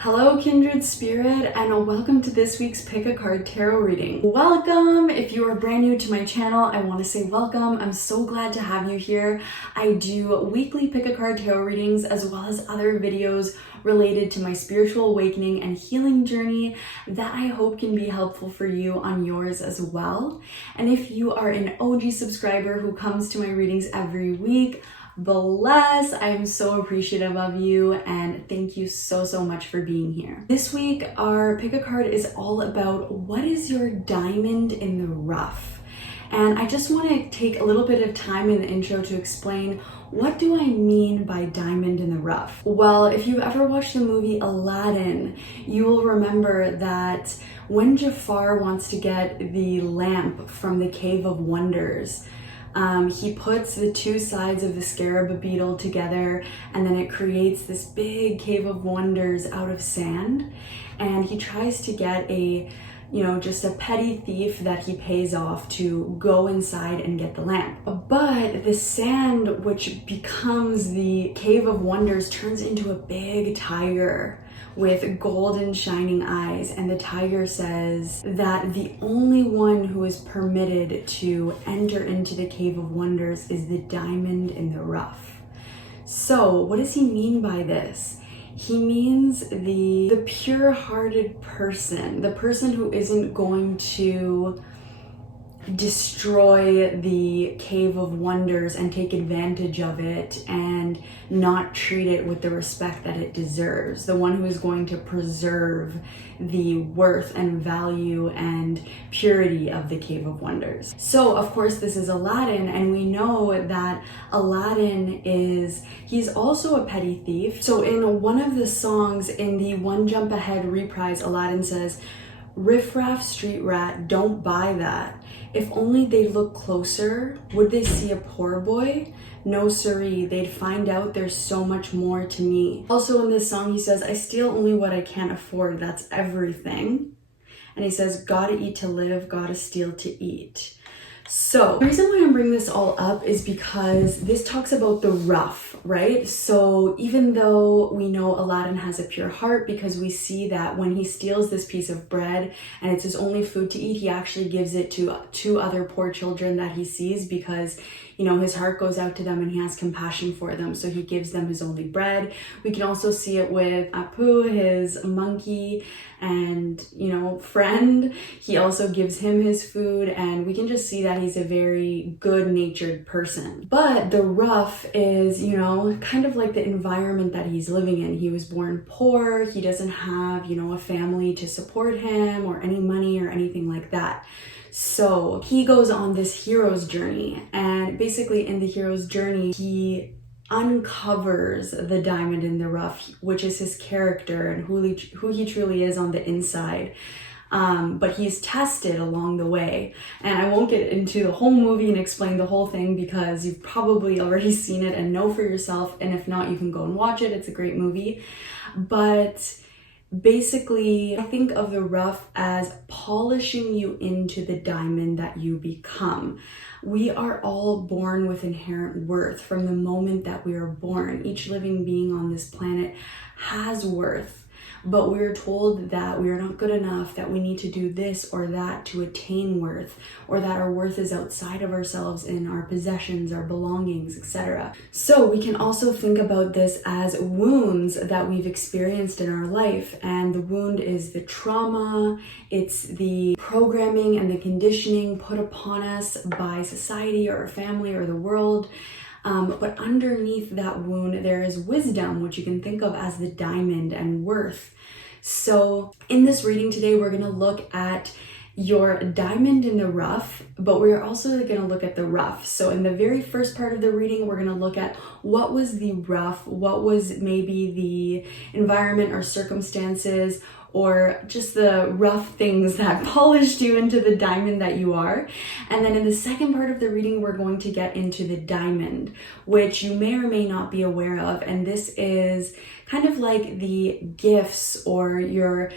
Hello kindred spirit, and welcome to this week's Pick a Card Tarot reading. Welcome! If you are brand new to my channel, I want to say welcome. I'm so glad to have you here. I do weekly Pick a Card Tarot readings as well as other videos related to my spiritual awakening and healing journey that I hope can be helpful for you on yours as well. And if you are an OG subscriber who comes to my readings every week, bless! I am so appreciative of you and thank you so much for being here. This week our pick a card is all about what is your diamond in the rough. And I just want to take a little bit of time in the intro to explain what do I mean by diamond in the rough. Well, if you've ever watched the movie Aladdin, you will remember that when Jafar wants to get the lamp from the Cave of Wonders, he puts the two sides of the scarab beetle together and then it creates this big cave of wonders out of sand. And he tries to get just a petty thief that he pays off to go inside and get the lamp. But the sand, which becomes the cave of wonders, turns into a big tiger with golden shining eyes, and the tiger says that the only one who is permitted to enter into the cave of wonders is the diamond in the rough. So what does he mean by this? He means the pure-hearted person, the person who isn't going to destroy the cave of wonders and take advantage of it and not treat it with the respect that it deserves. The one who is going to preserve the worth and value and purity of the cave of wonders. So of course this is Aladdin, and we know that Aladdin he's also a petty thief. So in one of the songs in the One Jump Ahead reprise, Aladdin says, "Riff-raff street rat, don't buy that. If only they'd look closer, would they see a poor boy? No siree, they'd find out there's so much more to me." Also in this song he says, "I steal only what I can't afford, that's everything." And he says, "Gotta eat to live, gotta steal to eat." So the reason why I'm bringing this all up is because this talks about the rough, right? So even though we know Aladdin has a pure heart, because we see that when he steals this piece of bread and it's his only food to eat, he actually gives it to two other poor children that he sees because, his heart goes out to them and he has compassion for them. So he gives them his only bread. We can also see it with Apu, his monkey and, friend. He also gives him his food, and we can just see that he's a very good-natured person. But the rough is, kind of like the environment that he's living in. He was born poor. He doesn't have, a family to support him or any money or anything like that. So he goes on this hero's journey, and basically in the hero's journey, he uncovers the diamond in the rough, which is his character and who he truly is on the inside. But he's tested along the way. And I won't get into the whole movie and explain the whole thing because you've probably already seen it and know for yourself. And if not, you can go and watch it. It's a great movie. But basically, I think of the rough as polishing you into the diamond that you become. We are all born with inherent worth from the moment that we are born. Each living being on this planet has worth. But we're told that we are not good enough, that we need to do this or that to attain worth, or that our worth is outside of ourselves in our possessions, our belongings, etc. So we can also think about this as wounds that we've experienced in our life. And the wound is the trauma, it's the programming and the conditioning put upon us by society or our family or the world. But underneath that wound, there is wisdom, which you can think of as the diamond and worth. So in this reading today, we're going to look at your diamond in the rough, but we're also going to look at the rough. So in the very first part of the reading, we're going to look at what was the rough, what was maybe the environment or circumstances or just the rough things that polished you into the diamond that you are. And then in the second part of the reading, we're going to get into the diamond, which you may or may not be aware of. And this is kind of like the gifts or your,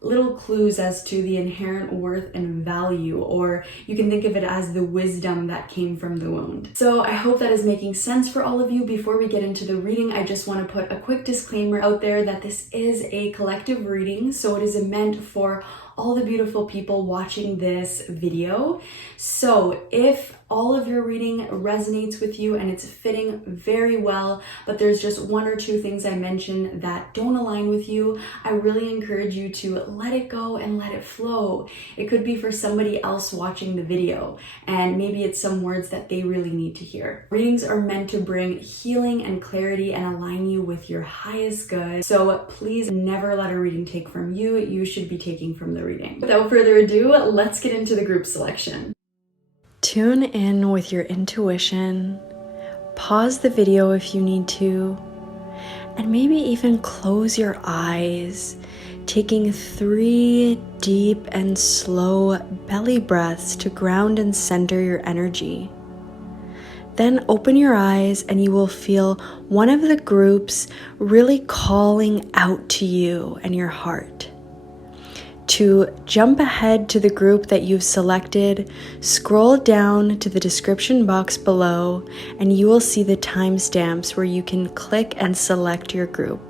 little clues as to the inherent worth and value, or you can think of it as the wisdom that came from the wound. So I hope that is making sense for all of you. Before we get into the reading, I just want to put a quick disclaimer out there that this is a collective reading, so it is meant for all the beautiful people watching this video. So if all of your reading resonates with you and it's fitting very well, but there's just one or two things I mentioned that don't align with you, I really encourage you to let it go and let it flow. It could be for somebody else watching the video, and maybe it's some words that they really need to hear. Readings are meant to bring healing and clarity and align you with your highest good. So please never let a reading take from you. You should be taking from the reading. Without further ado, let's get into the group selection. Tune in with your intuition, pause the video if you need to, and maybe even close your eyes, taking 3 deep and slow belly breaths to ground and center your energy. Then open your eyes and you will feel one of the groups really calling out to you and your heart. To jump ahead to the group that you've selected, scroll down to the description box below and you will see the timestamps where you can click and select your group.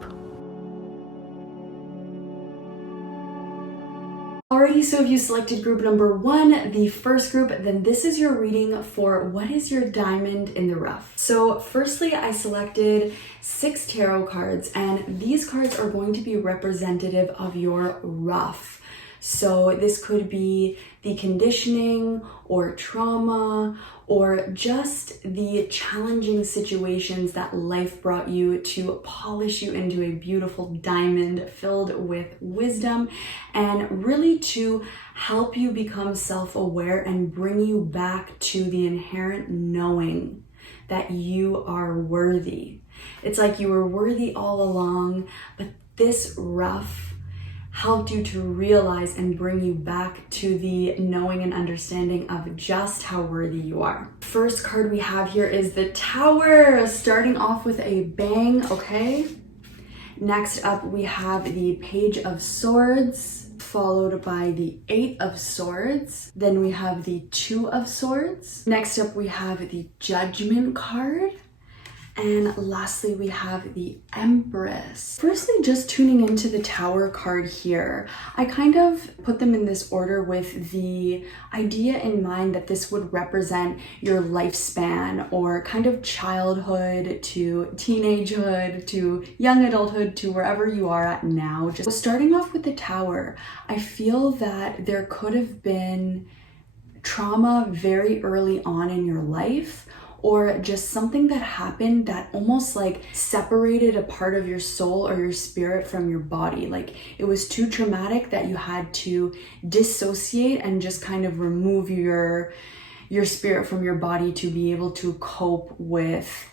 Alrighty, so if you selected group number 1, the first group, then this is your reading for what is your diamond in the rough. So firstly, I selected 6 tarot cards, and these cards are going to be representative of your rough. So this could be the conditioning or trauma or just the challenging situations that life brought you to polish you into a beautiful diamond filled with wisdom, and really to help you become self-aware and bring you back to the inherent knowing that you are worthy. It's like you were worthy all along, but this rough helped you to realize and bring you back to the knowing and understanding of just how worthy you are. First card we have here is the Tower, starting off with a bang, okay? Next up we have the Page of Swords, followed by the 8 of Swords. Then we have the 2 of Swords. Next up we have the Judgment card. And lastly, we have the Empress. Firstly, just tuning into the Tower card here, I kind of put them in this order with the idea in mind that this would represent your lifespan, or kind of childhood to teenagehood to young adulthood to wherever you are at now. Just starting off with the Tower, I feel that there could have been trauma very early on in your life, or just something that happened that almost like separated a part of your soul or your spirit from your body. Like it was too traumatic that you had to dissociate and just kind of remove your spirit from your body to be able to cope with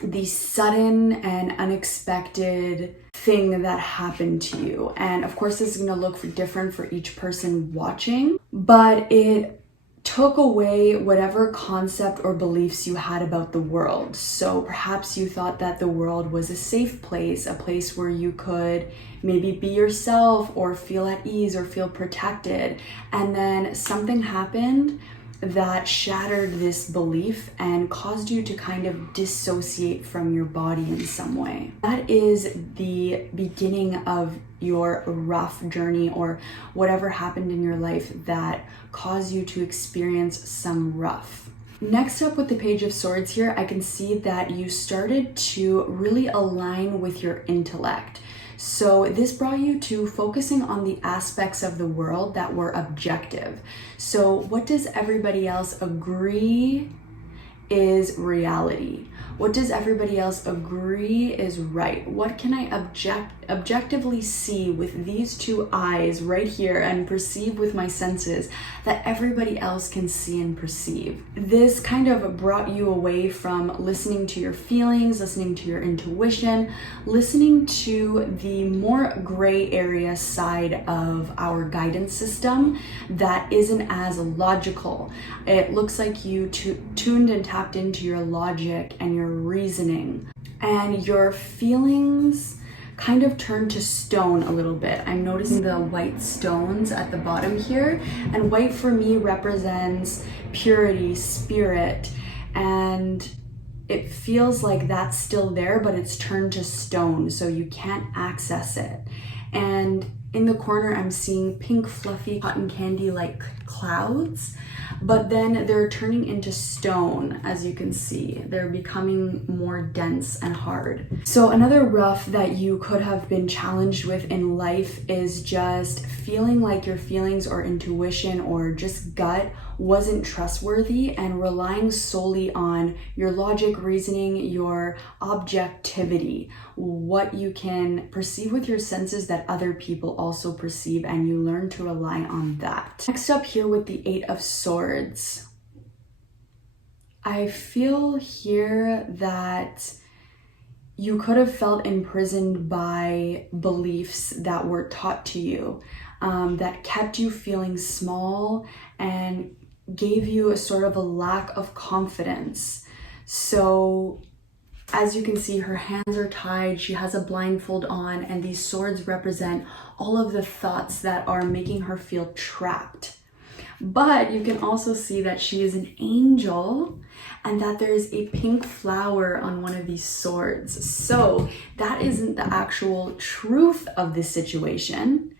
the sudden and unexpected thing that happened to you. And of course, this is gonna look different for each person watching, but it took away whatever concept or beliefs you had about the world. So perhaps you thought that the world was a safe place, a place where you could maybe be yourself or feel at ease or feel protected. And then something happened that shattered this belief and caused you to kind of dissociate from your body in some way. That is the beginning of your rough journey, or whatever happened in your life that caused you to experience some rough. Next up with the Page of Swords here, I can see that you started to really align with your intellect. So this brought you to focusing on the aspects of the world that were objective. So what does everybody else agree is reality? What does everybody else agree is right? What can I objectively see with these two eyes right here and perceive with my senses that everybody else can see and perceive? This kind of brought you away from listening to your feelings, listening to your intuition, listening to the more gray area side of our guidance system that isn't as logical. It looks like you tuned and tapped into your logic and your reasoning. and your feelings kind of turn to stone a little bit. I'm noticing the white stones at the bottom here, and white for me represents purity, spirit, and it feels like that's still there, but it's turned to stone, so you can't access it. And in the corner, I'm seeing pink, fluffy, cotton candy-like clouds, but then they're turning into stone, as you can see. They're becoming more dense and hard. So another rough that you could have been challenged with in life is just feeling like your feelings or intuition or just gut wasn't trustworthy, and relying solely on your logic, reasoning, your objectivity, what you can perceive with your senses that other people also perceive, and you learn to rely on that. Next up here with the Eight of Swords, I feel here that you could have felt imprisoned by beliefs that were taught to you, that kept you feeling small and gave you a sort of a lack of confidence. So as you can see, her hands are tied, she has a blindfold on, and these swords represent all of the thoughts that are making her feel trapped. But you can also see that she is an angel and that there is a pink flower on one of these swords. So that isn't the actual truth of this situation,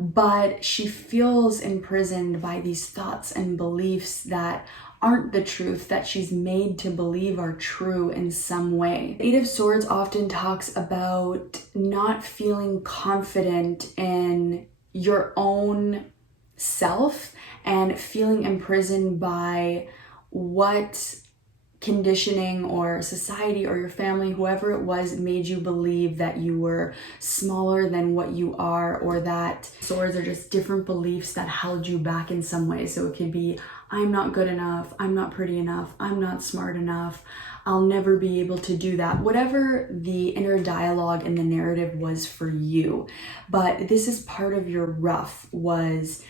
but she feels imprisoned by these thoughts and beliefs that aren't the truth, that she's made to believe are true in some way. The Eight of Swords often talks about not feeling confident in your own self and feeling imprisoned by what conditioning or society or your family, whoever it was, made you believe that you were smaller than what you are, or that swords are just different beliefs that held you back in some way. So it could be, I'm not good enough, I'm not pretty enough, I'm not smart enough, I'll never be able to do that. Whatever the inner dialogue and the narrative was for you. But this is part of your rough, was,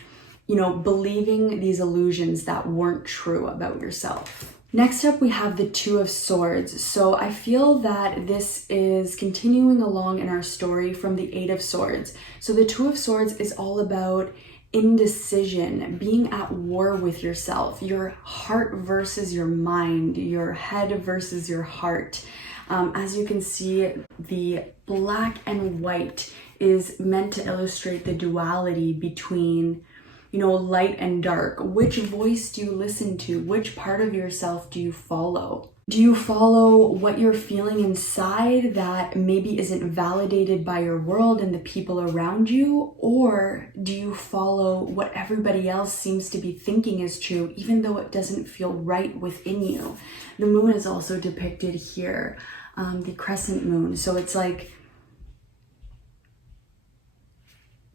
you know, believing these illusions that weren't true about yourself. Next up, we have the Two of Swords. So I feel that this is continuing along in our story from the Eight of Swords. So the Two of Swords is all about indecision, being at war with yourself, your heart versus your mind, your head versus your heart. As you can see, the black and white is meant to illustrate the duality between, you know, light and dark. Which voice do you listen to? Which part of yourself do you follow? Do you follow what you're feeling inside that maybe isn't validated by your world and the people around you? Or do you follow what everybody else seems to be thinking is true, even though it doesn't feel right within you? The moon is also depicted here, the crescent moon. So it's like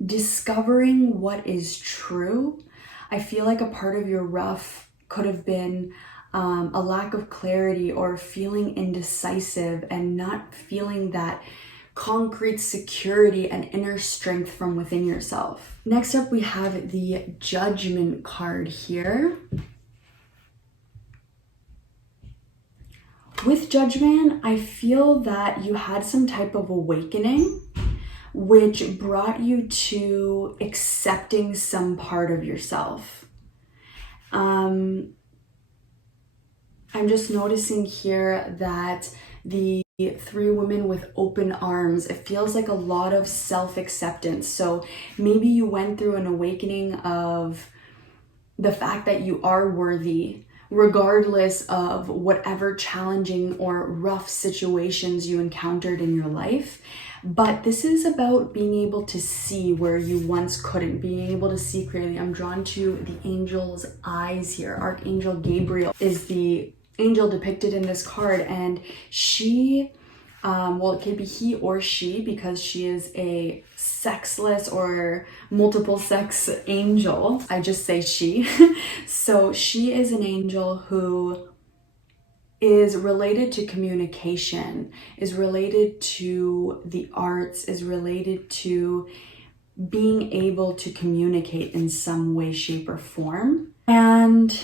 discovering what is true. I feel like a part of your rough could have been a lack of clarity or feeling indecisive and not feeling that concrete security and inner strength from within yourself. Next up, we have the Judgment card here. With Judgment, I feel that you had some type of awakening which brought you to accepting some part of yourself. I'm just noticing here that the three women with open arms, it feels like a lot of self-acceptance. So maybe you went through an awakening of the fact that you are worthy, regardless of whatever challenging or rough situations you encountered in your life. But this is about being able to see where you once couldn't, being able to see clearly. I'm drawn to the angel's eyes here. Archangel Gabriel is the angel depicted in this card, and she, well, it could be he or she because she is a sexless or multiple sex angel. I just say she. So she is an angel who is related to communication, is related to the arts, is related to being able to communicate in some way, shape, or form. And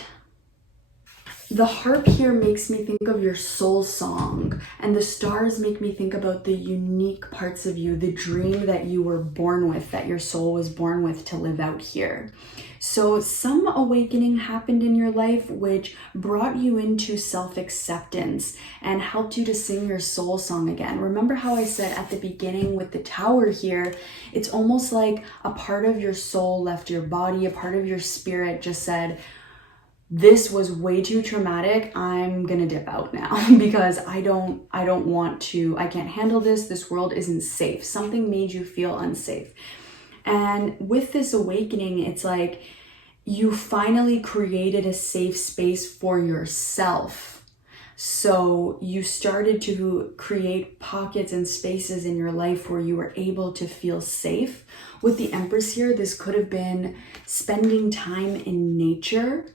The harp here makes me think of your soul song, and the stars make me think about the unique parts of you, the dream that you were born with, that your soul was born with to live out here. So some awakening happened in your life which brought you into self-acceptance and helped you to sing your soul song again. Remember how I said at the beginning with the tower here, it's almost like a part of your soul left your body, a part of your spirit just said, this was way too traumatic. I'm gonna dip out now because I don't want to, I can't handle this. This world isn't safe. Something made you feel unsafe. And with this awakening, it's like you finally created a safe space for yourself. So you started to create pockets and spaces in your life where you were able to feel safe. With the Empress here, this could have been spending time in nature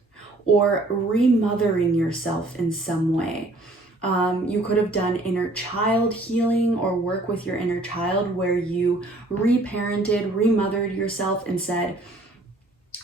or remothering yourself in some way. You could have done inner child healing or work with your inner child where you reparented, remothered yourself and said,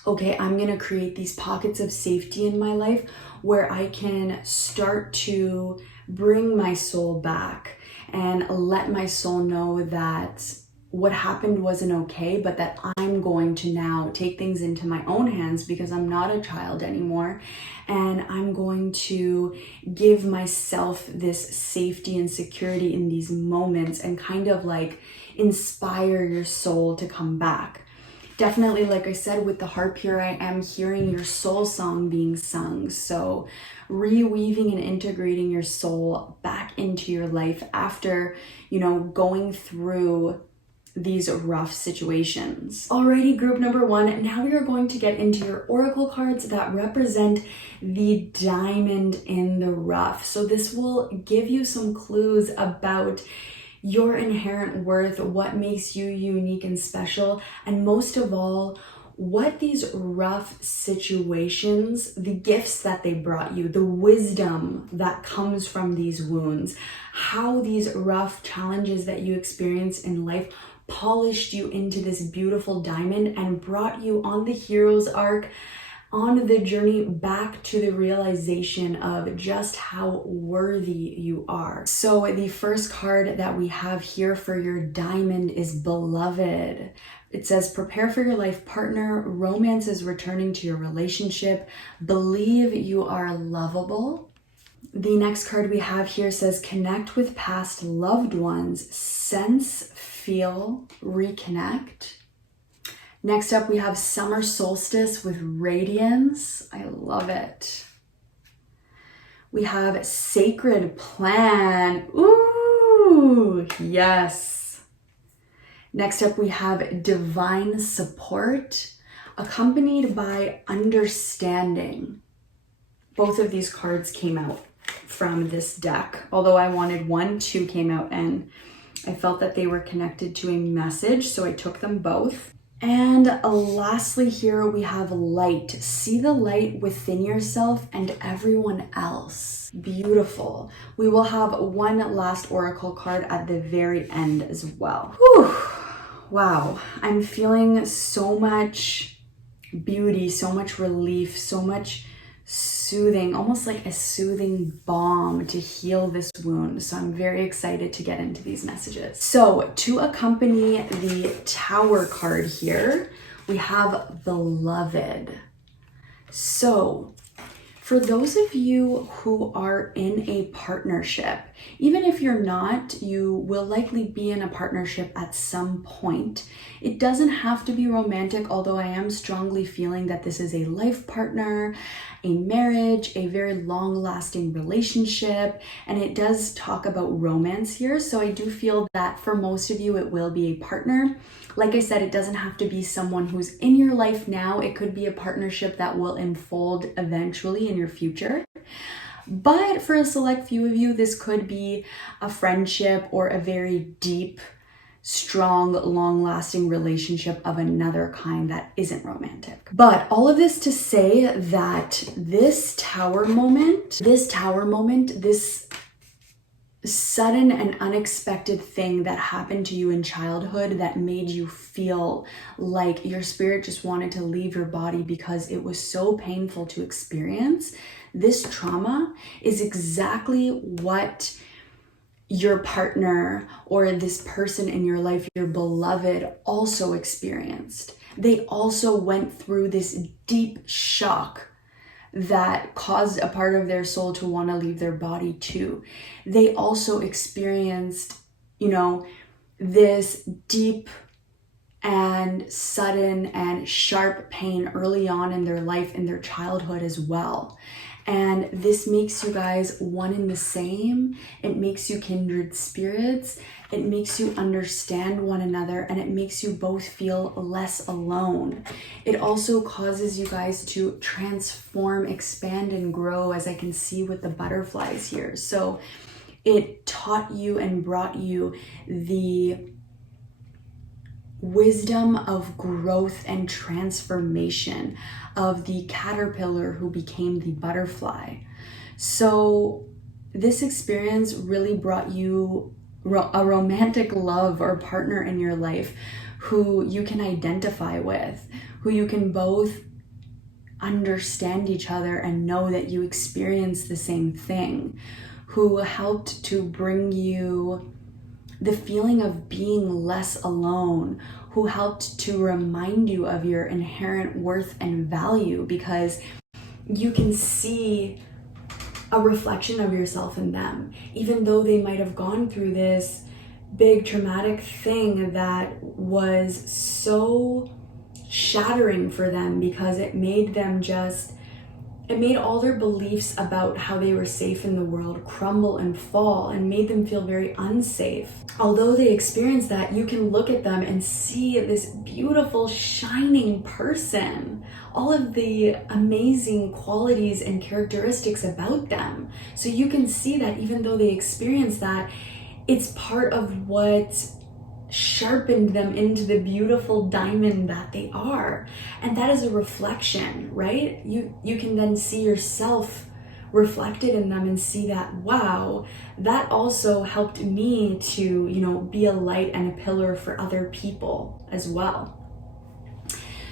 okay, I'm gonna create these pockets of safety in my life where I can start to bring my soul back and let my soul know that what happened wasn't okay, but that I'm going to now take things into my own hands because I'm not a child anymore. And I'm going to give myself this safety and security in these moments and kind of like inspire your soul to come back. Definitely, like I said, with the harp here, I am hearing your soul song being sung. So reweaving and integrating your soul back into your life after, going through these rough situations. Alrighty, group number one, now we are going to get into your oracle cards that represent the diamond in the rough. So this will give you some clues about your inherent worth, what makes you unique and special, and most of all, what these rough situations, the gifts that they brought you, the wisdom that comes from these wounds, how these rough challenges that you experience in life polished you into this beautiful diamond and brought you on the hero's arc, on the journey back to the realization of just how worthy you are. So the first card that we have here for your diamond is Beloved. It says, prepare for your life partner. Romance is returning to your relationship. Believe you are lovable. The next card we have here says, connect with past loved ones. Sense, feel, reconnect. Next up, we have Summer Solstice with Radiance. I love it. We have Sacred Plan. Ooh, yes. Next up, we have Divine Support, accompanied by Understanding. Both of these cards came out from this deck. Although I wanted one, two came out and I felt that they were connected to a message, so I took them both. And lastly here we have Light. See the light within yourself and everyone else. Beautiful. We will have one last oracle card at the very end as well. Whew. Wow, I'm feeling so much beauty, so much relief, so much soothing, almost like a soothing balm to heal this wound. So I'm very excited to get into these messages. So to accompany the Tower card here, we have Beloved. So for those of you who are in a partnership, even if you're not, you will likely be in a partnership at some point. It doesn't have to be romantic, although I am strongly feeling that this is a life partner, a marriage, a very long-lasting relationship, and it does talk about romance here. So I do feel that for most of you, it will be a partner. Like I said, it doesn't have to be someone who's in your life now. It could be a partnership that will unfold eventually in your future. But for a select few of you, this could be a friendship or a very deep, strong, long-lasting relationship of another kind that isn't romantic. But all of this to say that this tower moment, this sudden and unexpected thing that happened to you in childhood that made you feel like your spirit just wanted to leave your body because it was so painful to experience, this trauma is exactly what your partner or this person in your life, your beloved, also experienced. They also went through this deep shock that caused a part of their soul to want to leave their body too. They also experienced, this deep and sudden and sharp pain early on in their life, in their childhood as well. And this makes you guys one in the same. It makes you kindred spirits. It makes you understand one another, and it makes you both feel less alone. It also causes you guys to transform, expand, and grow, as I can see with the butterflies here. So it taught you and brought you the wisdom of growth and transformation of the caterpillar who became the butterfly. So this experience really brought you a romantic love or partner in your life who you can identify with, who you can both understand each other and know that you experience the same thing, who helped to bring you the feeling of being less alone, who helped to remind you of your inherent worth and value, because you can see a reflection of yourself in them, even though they might have gone through this big traumatic thing that was so shattering for them, because it made all their beliefs about how they were safe in the world crumble and fall, and made them feel very unsafe. Although they experienced that, you can look at them and see this beautiful, shining person, all of the amazing qualities and characteristics about them. So you can see that even though they experienced that, it's part of what sharpened them into the beautiful diamond that they are. And that is a reflection, right? You can then see yourself reflected in them and see that, wow, that also helped me to, be a light and a pillar for other people as well.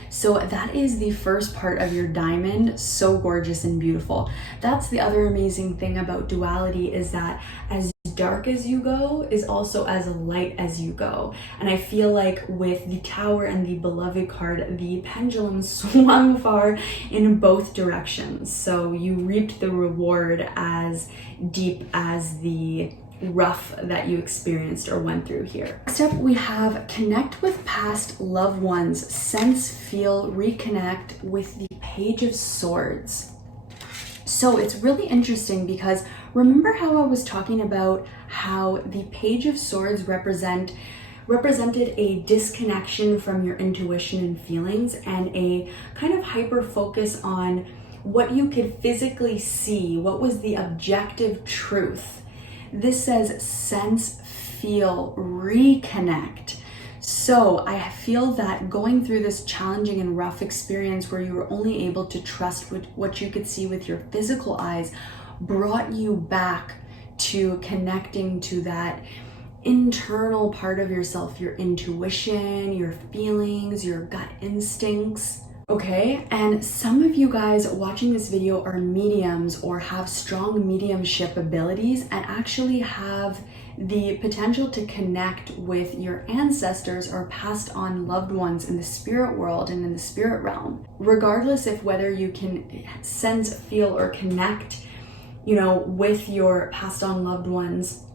So that is the first part of your diamond. So gorgeous and beautiful. That's the other amazing thing about duality, is that as dark as you go is also as light as you go. And I feel like with the Tower and the Beloved card, the pendulum swung far in both directions. So you reaped the reward as deep as the rough that you experienced or went through here. Next up, we have connect with past loved ones, sense, feel, reconnect with the Page of Swords. So it's really interesting because remember how I was talking about how the Page of Swords represented a disconnection from your intuition and feelings, and a kind of hyper focus on what you could physically see, what was the objective truth. This says sense, feel, reconnect. So I feel that going through this challenging and rough experience where you were only able to trust what you could see with your physical eyes brought you back to connecting to that internal part of yourself, your intuition, your feelings, your gut instincts. Okay, and some of you guys watching this video are mediums or have strong mediumship abilities and actually have the potential to connect with your ancestors or passed on loved ones in the spirit world and in the spirit realm. Regardless of whether you can sense, feel, or connect, with your passed on loved ones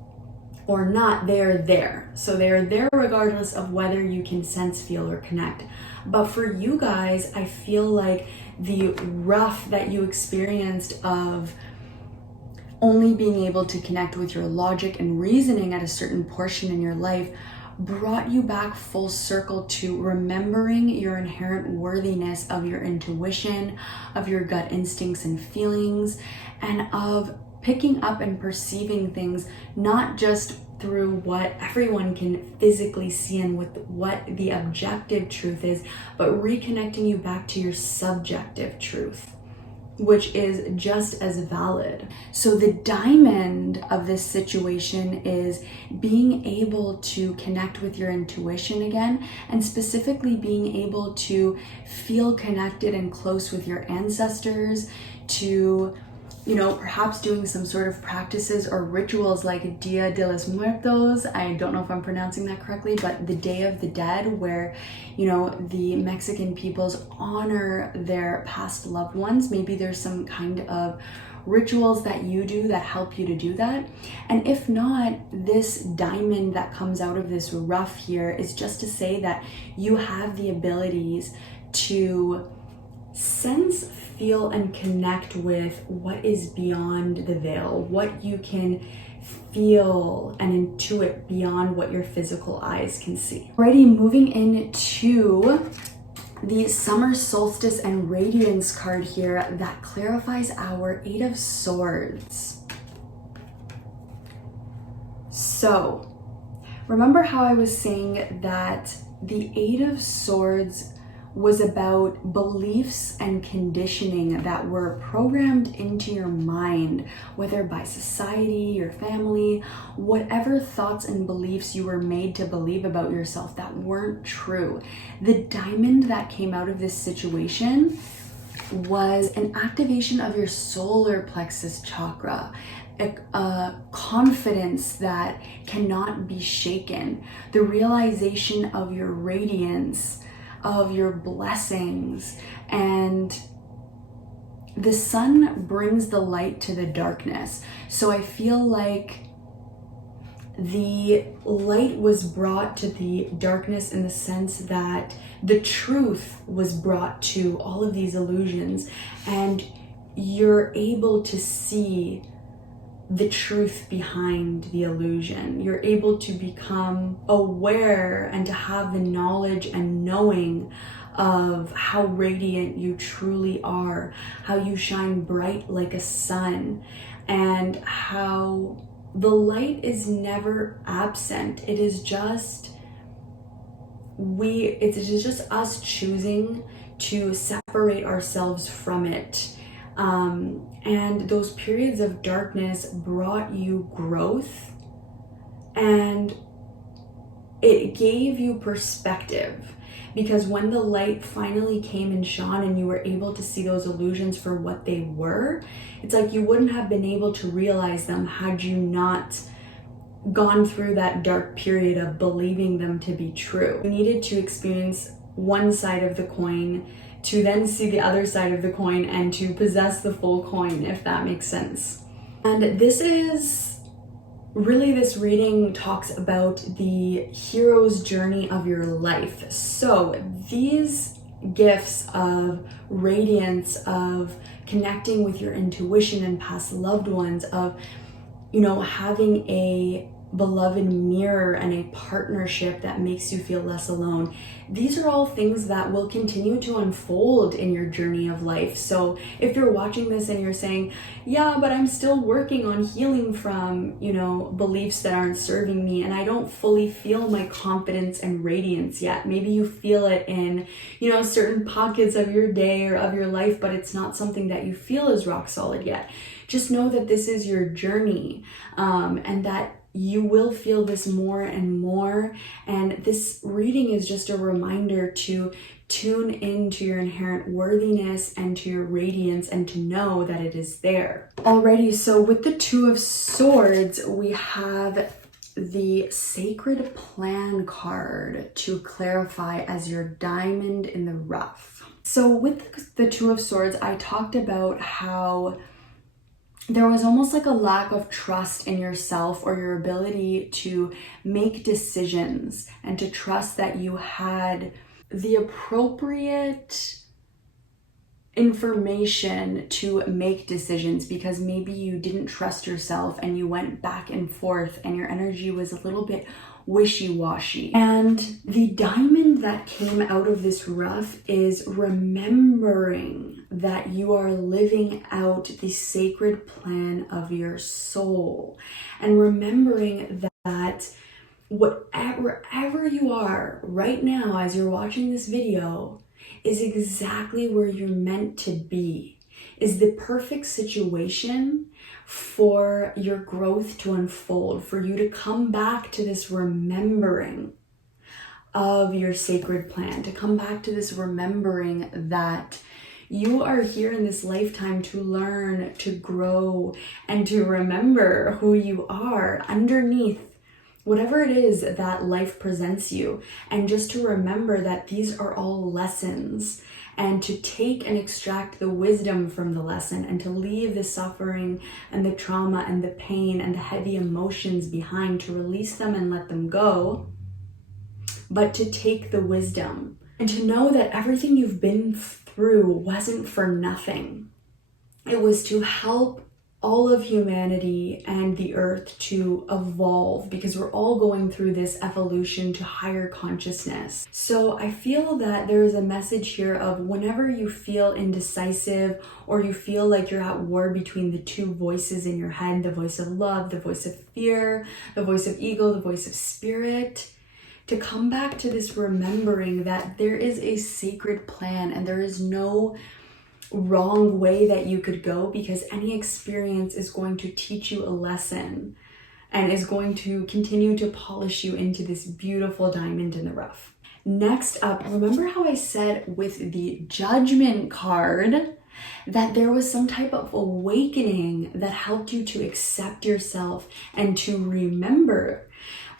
or not, they're there. So they're there regardless of whether you can sense, feel, or connect. But for you guys, I feel like the rough that you experienced of only being able to connect with your logic and reasoning at a certain portion in your life brought you back full circle to remembering your inherent worthiness of your intuition, of your gut instincts and feelings, and of picking up and perceiving things not just through what everyone can physically see and with what the objective truth is, but reconnecting you back to your subjective truth. which is just as valid. So the diamond of this situation is being able to connect with your intuition again, and specifically being able to feel connected and close with your ancestors, to, you know, perhaps doing some sort of practices or rituals like Dia de los Muertos. I don't know if I'm pronouncing that correctly, but the Day of the Dead, where, you know, the Mexican peoples honor their past loved ones. Maybe there's some kind of rituals that you do that help you to do that. And if not, this diamond that comes out of this rough here is just to say that you have the abilities to sense, feel, and connect with what is beyond the veil, what you can feel and intuit beyond what your physical eyes can see. Alrighty, moving into the Summer Solstice and Radiance card here that clarifies our Eight of Swords. So, remember how I was saying that the Eight of Swords was about beliefs and conditioning that were programmed into your mind, whether by society, your family, whatever thoughts and beliefs you were made to believe about yourself that weren't true. The diamond that came out of this situation was an activation of your solar plexus chakra, a confidence that cannot be shaken, the realization of your radiance, of your blessings. And the sun brings the light to the darkness. So I feel like the light was brought to the darkness in the sense that the truth was brought to all of these illusions, and you're able to see the truth behind the illusion. You're able to become aware and to have the knowledge and knowing of how radiant you truly are, how you shine bright like a sun, and how the light is never absent. It is just us choosing to separate ourselves from it. And those periods of darkness brought you growth, and it gave you perspective, because when the light finally came and shone and you were able to see those illusions for what they were, it's like you wouldn't have been able to realize them had you not gone through that dark period of believing them to be true. You needed to experience one side of the coin to then see the other side of the coin and to possess the full coin, if that makes sense. And this reading talks about the hero's journey of your life. So these gifts of radiance, of connecting with your intuition and past loved ones, of, you know, having a beloved mirror and a partnership that makes you feel less alone. These are all things that will continue to unfold in your journey of life. So if you're watching this and you're saying, yeah, but I'm still working on healing from, you know, beliefs that aren't serving me, and I don't fully feel my confidence and radiance yet. Maybe you feel it in, you know, certain pockets of your day or of your life, but it's not something that you feel is rock solid yet. Just know that this is your journey, and that you will feel this more and more. And this reading is just a reminder to tune into your inherent worthiness and to your radiance, and to know that it is there. Alrighty, so with the Two of Swords, we have the Sacred Plan card to clarify as your diamond in the rough. So with the Two of Swords, I talked about how there was almost like a lack of trust in yourself or your ability to make decisions, and to trust that you had the appropriate information to make decisions, because maybe you didn't trust yourself and you went back and forth and your energy was a little bit wishy-washy. And the diamond that came out of this rough is remembering that you are living out the sacred plan of your soul, and remembering that wherever you are right now as you're watching this video is exactly where you're meant to be. is the perfect situation for your growth to unfold, for you to come back to this remembering of your sacred plan, to come back to this remembering that you are here in this lifetime to learn, to grow, and to remember who you are underneath whatever it is that life presents you. And just to remember that these are all lessons, and to take and extract the wisdom from the lesson, and to leave the suffering and the trauma and the pain and the heavy emotions behind, to release them and let them go, but to take the wisdom and to know that everything you've been through wasn't for nothing. It was to help all of humanity and the earth to evolve, because we're all going through this evolution to higher consciousness. So I feel that there is a message here of whenever you feel indecisive, or you feel like you're at war between the two voices in your head, the voice of love, the voice of fear, the voice of ego, the voice of spirit, to come back to this remembering that there is a sacred plan and there is no wrong way that you could go, because any experience is going to teach you a lesson and is going to continue to polish you into this beautiful diamond in the rough. Next up, remember how I said with the Judgment card that there was some type of awakening that helped you to accept yourself and to remember?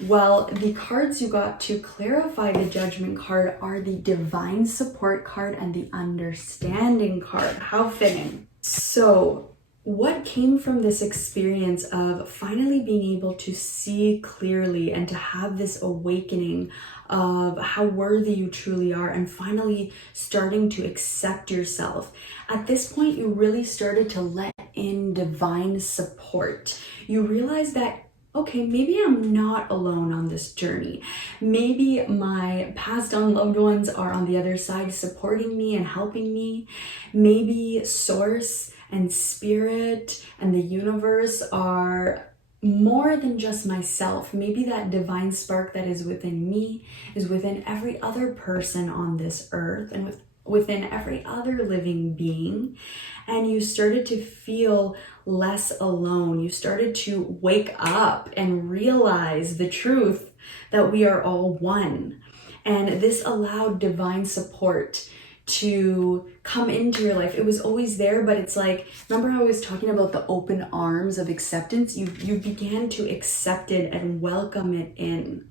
Well, the cards you got to clarify the Judgment card are the Divine Support card and the Understanding card. How fitting. So what came from this experience of finally being able to see clearly and to have this awakening of how worthy you truly are, and finally starting to accept yourself? At this point, you really started to let in divine support. You realized that, okay, maybe I'm not alone on this journey. Maybe my passed on loved ones are on the other side supporting me and helping me. Maybe Source and Spirit and the universe are more than just myself. Maybe that divine spark that is within me is within every other person on this earth and within every other living being. And you started to feel less alone. You started to wake up and realize the truth that we are all one. And this allowed divine support to come into your life. It was always there, but it's like, remember how I was talking about the open arms of acceptance? You began to accept it and welcome it in.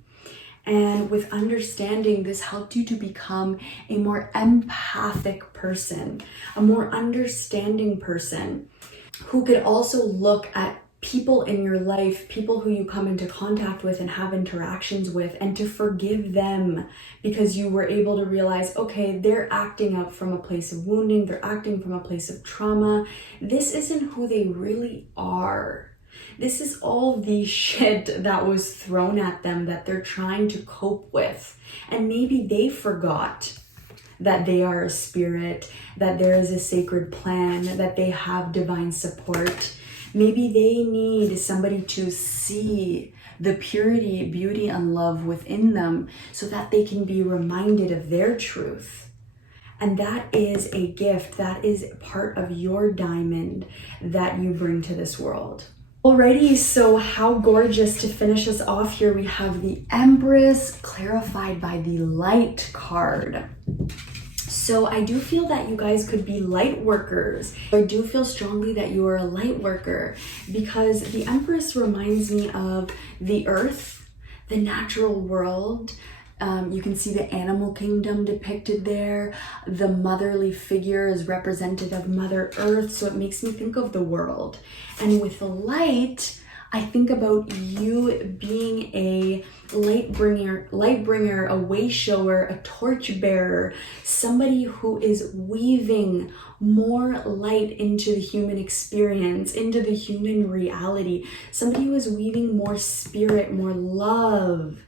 And with understanding, this helped you to become a more empathic person, a more understanding person, who could also look at people in your life, people who you come into contact with and have interactions with, and to forgive them, because you were able to realize, okay, they're acting out from a place of wounding, they're acting from a place of trauma. This isn't who they really are. This is all the shit that was thrown at them that they're trying to cope with. And maybe they forgot that they are a spirit, that there is a sacred plan, that they have divine support. Maybe they need somebody to see the purity, beauty, and love within them so that they can be reminded of their truth. And that is a gift. That is part of your diamond that you bring to this world. Alrighty, so how gorgeous. To finish us off here, we have the Empress clarified by the Light card. So I do feel that you guys could be light workers. I do feel strongly that you are a light worker, because the Empress reminds me of the earth, the natural world. You can see the animal kingdom depicted there. The motherly figure is representative of Mother Earth, so it makes me think of the world. And with the light, I think about you being a light bringer, a way shower, a torch bearer, somebody who is weaving more light into the human experience, into the human reality, somebody who is weaving more spirit, more love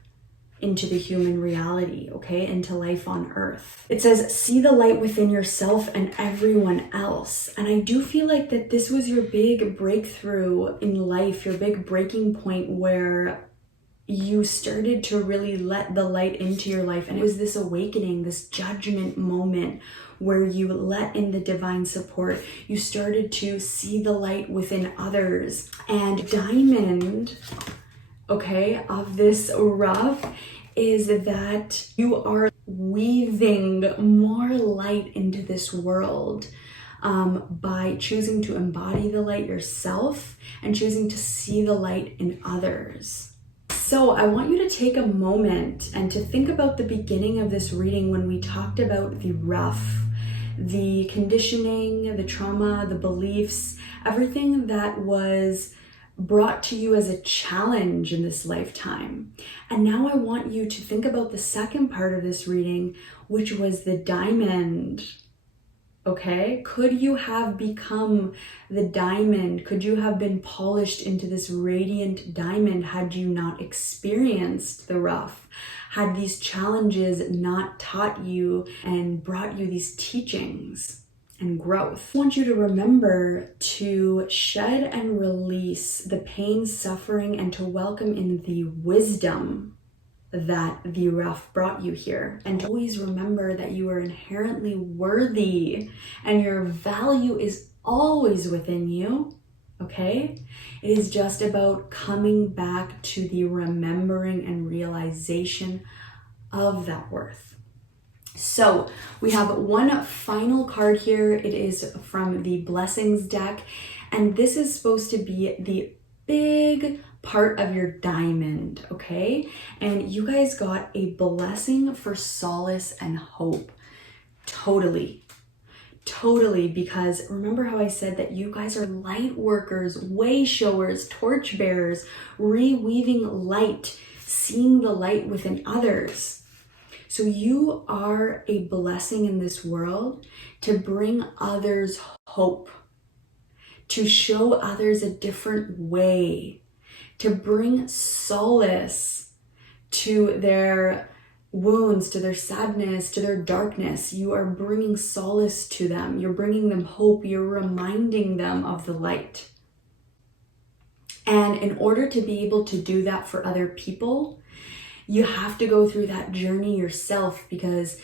into the human reality, okay, into life on earth. It says, see the light within yourself and everyone else. And I do feel like that this was your big breakthrough in life, your big breaking point, where you started to really let the light into your life. And it was this awakening, this judgment moment where you let in the divine support. You started to see the light within others. And diamond, okay, of this rough is that you are weaving more light into this world by choosing to embody the light yourself and choosing to see the light in others. So I want you to take a moment and to think about the beginning of this reading when we talked about the rough, the conditioning, the trauma, the beliefs, everything that was brought to you as a challenge in this lifetime. And now I want you to think about the second part of this reading, which was the diamond. Okay, could you have become the diamond? Could you have been polished into this radiant diamond had you not experienced the rough? Had these challenges not taught you and brought you these teachings and growth? I want you to remember to shed and release the pain, suffering, and to welcome in the wisdom that the rough brought you here. And always remember that you are inherently worthy and your value is always within you, okay? It is just about coming back to the remembering and realization of that worth. So we have one final card here. It is from the Blessings deck, and this is supposed to be the big part of your diamond, okay? And you guys got a blessing for solace and hope. Totally, because remember how I said that you guys are light workers, way showers, torch bearers, reweaving light, seeing the light within others. So you are a blessing in this world to bring others hope, to show others a different way, to bring solace to their wounds, to their sadness, to their darkness. You are bringing solace to them. You're bringing them hope. You're reminding them of the light. And in order to be able to do that for other people, you have to go through that journey yourself, because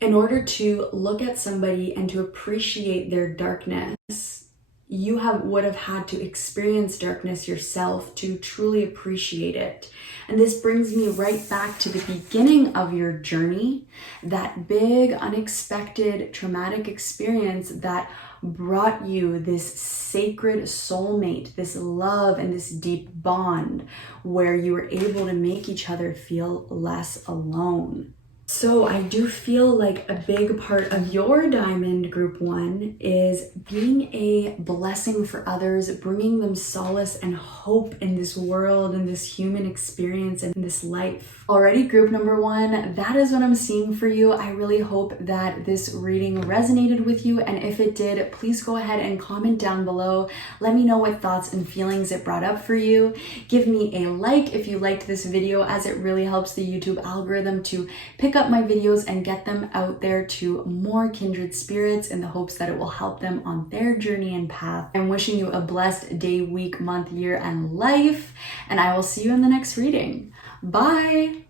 in order to look at somebody and to appreciate their darkness, you would have had to experience darkness yourself to truly appreciate it. And this brings me right back to the beginning of your journey, that big, unexpected, traumatic experience that brought you this sacred soulmate, this love and this deep bond where you were able to make each other feel less alone. So I do feel like a big part of your diamond group 1 is being a blessing for others, bringing them solace and hope in this world, in this human experience, and in this life. Alrighty, group number 1, that is what I'm seeing for you. I really hope that this reading resonated with you, and if it did, please go ahead and comment down below. Let me know what thoughts and feelings it brought up for you. Give me a like if you liked this video, as it really helps the YouTube algorithm to pick up my videos and get them out there to more kindred spirits in the hopes that it will help them on their journey and path. I'm wishing you a blessed day, week, month, year, and life, and I will see you in the next reading. Bye!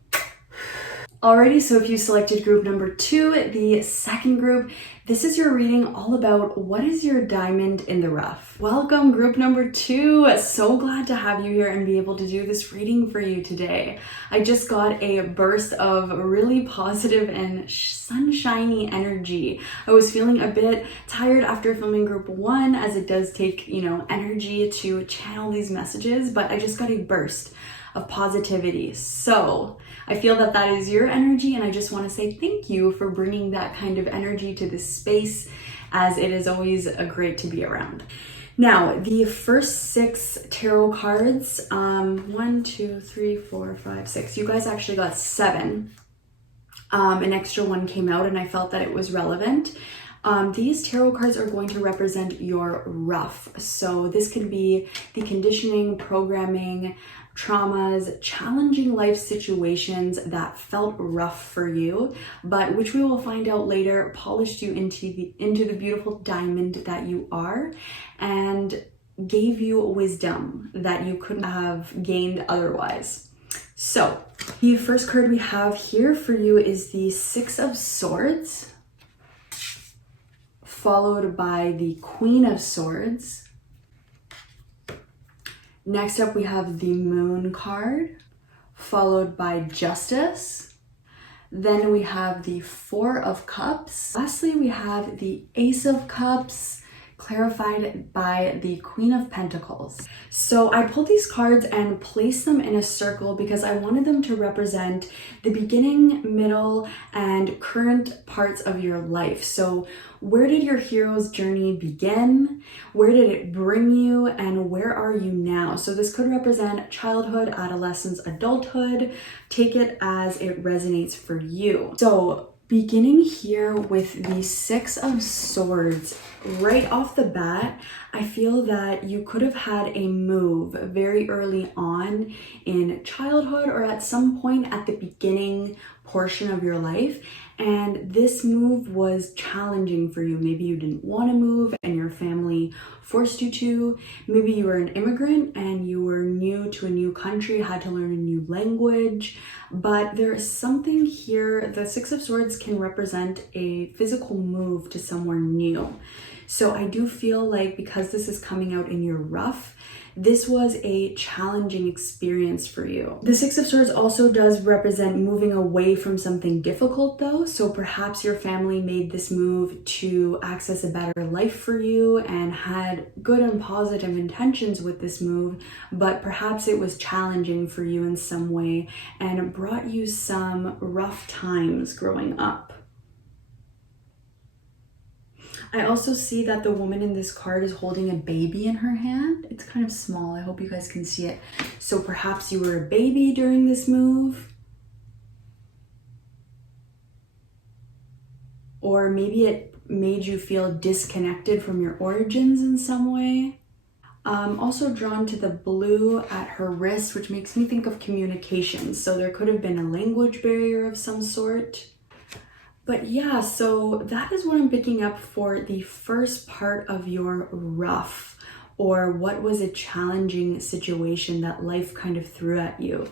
Alrighty, so if you selected group number 2, the second group, this is your reading all about what is your diamond in the rough. Welcome, group number 2. So glad to have you here and be able to do this reading for you today. I just got a burst of really positive and sunshiny energy. I was feeling a bit tired after filming group 1, as it does take, energy to channel these messages, but I just got a burst of positivity. So I feel that that is your energy, and I just want to say thank you for bringing that kind of energy to this space, as it is always great to be around. Now, the first 6 tarot cards, 1, 2, 3, 4, 5, 6. You guys actually got 7. An extra one came out, and I felt that it was relevant. These tarot cards are going to represent your rough. So this could be the conditioning, programming, traumas, challenging life situations that felt rough for you, but which we will find out later polished you into the beautiful diamond that you are, and gave you wisdom that you couldn't have gained otherwise. So the first card we have here for you is the Six of Swords, followed by the Queen of Swords. Next up we have the Moon card, followed by Justice. Then we have the Four of Cups. Lastly, we have the Ace of Cups, clarified by the Queen of Pentacles. So I pulled these cards and placed them in a circle because I wanted them to represent the beginning, middle, and current parts of your life. So where did your hero's journey begin? Where did it bring you? And where are you now? So this could represent childhood, adolescence, adulthood. Take it as it resonates for you. So beginning here with the Six of Swords, right off the bat, I feel that you could have had a move very early on in childhood or at some point at the beginning portion of your life. And this move was challenging for you. Maybe you didn't want to move and your family forced you to. Maybe you were an immigrant and you were new to a new country, had to learn a new language. But there is something here. The Six of Swords can represent a physical move to somewhere new. So I do feel like because this is coming out in your rough, this was a challenging experience for you. The Six of Swords also does represent moving away from something difficult though. So perhaps your family made this move to access a better life for you and had good and positive intentions with this move, but perhaps it was challenging for you in some way and brought you some rough times growing up. I also see that the woman in this card is holding a baby in her hand. It's kind of small. I hope you guys can see it. So perhaps you were a baby during this move. Or maybe it made you feel disconnected from your origins in some way. I'm also drawn to the blue at her wrist, which makes me think of communication. So there could have been a language barrier of some sort. But yeah, so that is what I'm picking up for the first part of your rough, or what was a challenging situation that life kind of threw at you.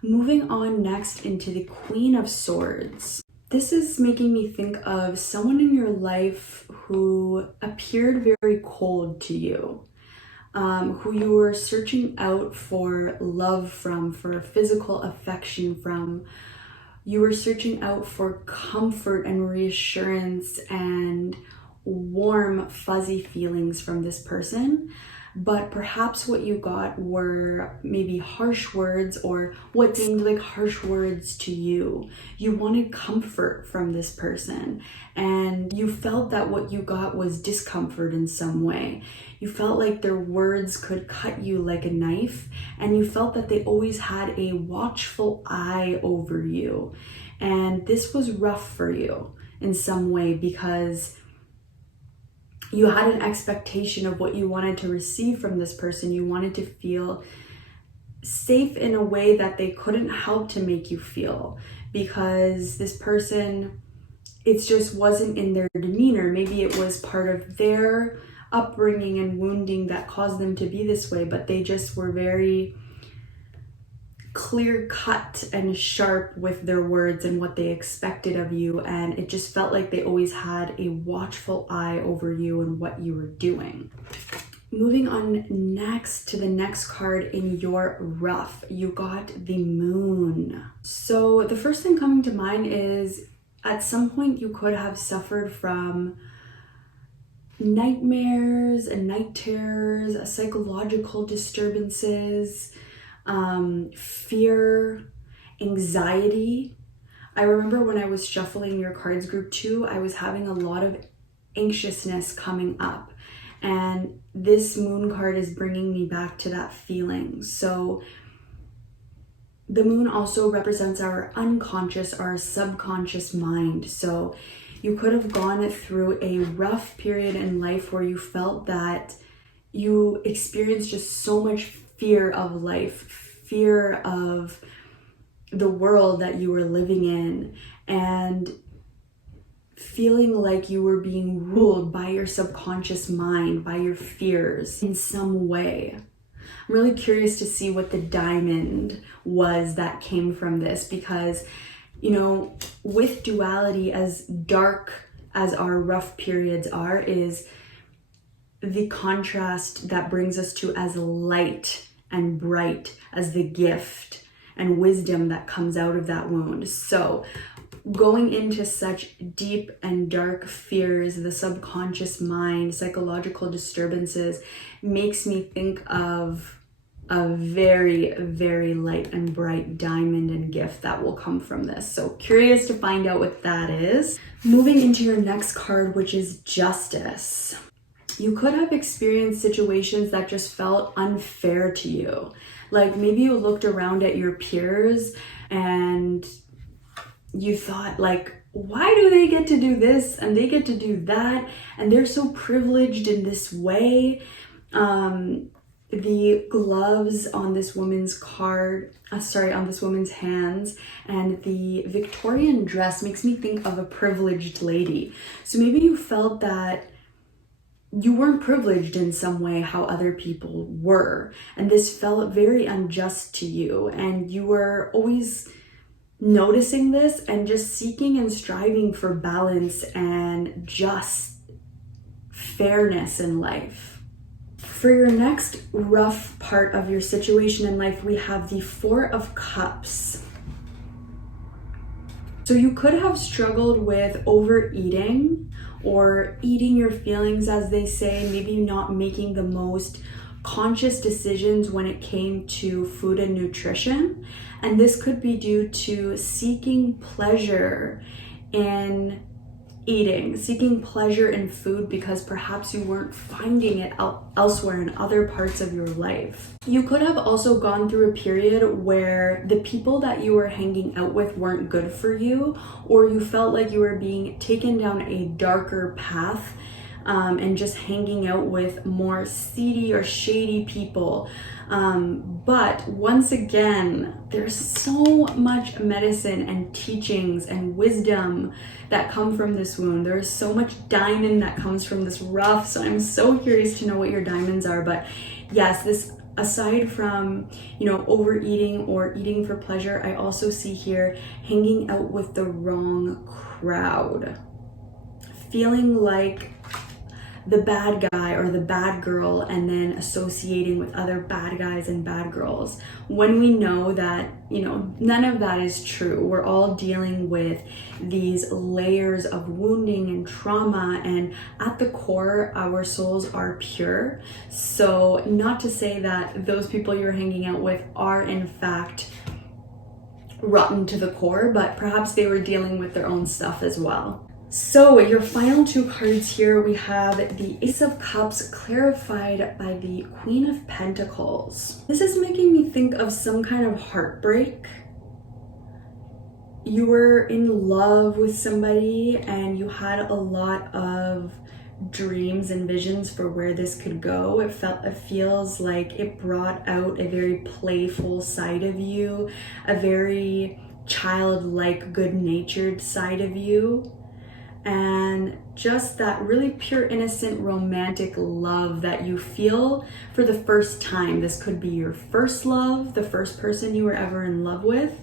Moving on next into the Queen of Swords. This is making me think of someone in your life who appeared very cold to you, who you were searching out for love from, for physical affection from. You were searching out for comfort and reassurance and warm, fuzzy feelings from this person. But perhaps what you got were maybe harsh words, or what seemed like harsh words to you. You wanted comfort from this person, and you felt that what you got was discomfort in some way. You felt like their words could cut you like a knife, and you felt that they always had a watchful eye over you. And this was rough for you in some way because you had an expectation of what you wanted to receive from this person. You wanted to feel safe in a way that they couldn't help to make you feel, because this person, it just wasn't in their demeanor. Maybe it was part of their upbringing and wounding that caused them to be this way, but they just were very clear cut and sharp with their words and what they expected of you, and it just felt like they always had a watchful eye over you and what you were doing. Moving on next to the next card in your rough, you got the Moon. So the first thing coming to mind is at some point you could have suffered from nightmares and night terrors, psychological disturbances, fear, anxiety. I remember when I was shuffling your cards group 2, I was having a lot of anxiousness coming up, and this Moon card is bringing me back to that feeling. So the Moon also represents our unconscious, our subconscious mind. So you could have gone through a rough period in life where you felt that you experienced just so much fear of life, fear of the world that you were living in, and feeling like you were being ruled by your subconscious mind, by your fears in some way. I'm really curious to see what the diamond was that came from this, because, you know, with duality, as dark as our rough periods are, is the contrast that brings us to as light and bright as the gift and wisdom that comes out of that wound. So going into such deep and dark fears, the subconscious mind, psychological disturbances, makes me think of a very, very light and bright diamond and gift that will come from this. So curious to find out what that is. Moving into your next card, which is Justice. You could have experienced situations that just felt unfair to you. Like maybe you looked around at your peers and you thought, like, why do they get to do this and they get to do that? And they're so privileged in this way. The gloves on this woman's on this woman's hands, and the Victorian dress makes me think of a privileged lady. So maybe you felt that you weren't privileged in some way how other people were, and this felt very unjust to you, and you were always noticing this and just seeking and striving for balance and just fairness in life. For your next rough part of your situation in life, we have the Four of Cups. So you could have struggled with overeating or eating your feelings, as they say, maybe not making the most conscious decisions when it came to food and nutrition. And this could be due to seeking pleasure in eating, seeking pleasure in food because perhaps you weren't finding it elsewhere in other parts of your life. You could have also gone through a period where the people that you were hanging out with weren't good for you, or you felt like you were being taken down a darker path and just hanging out with more seedy or shady people. But once again, there's so much medicine and teachings and wisdom that come from this wound. There's so much diamond that comes from this rough. So I'm so curious to know what your diamonds are. But yes, this, aside from, you know, overeating or eating for pleasure, I also see here hanging out with the wrong crowd, feeling like the bad guy or the bad girl, and then associating with other bad guys and bad girls, when we know that, you know, none of that is true. We're all dealing with these layers of wounding and trauma, and at the core, our souls are pure. So not to say that those people you're hanging out with are in fact rotten to the core, but perhaps they were dealing with their own stuff as well. So your final two cards here, we have the Ace of Cups clarified by the Queen of Pentacles. This is making me think of some kind of heartbreak. You were in love with somebody and you had a lot of dreams and visions for where this could go. It feels like it brought out a very playful side of you, a very childlike, good-natured side of you. And just that really pure, innocent, romantic love that you feel for the first time. This could be your first love, the first person you were ever in love with.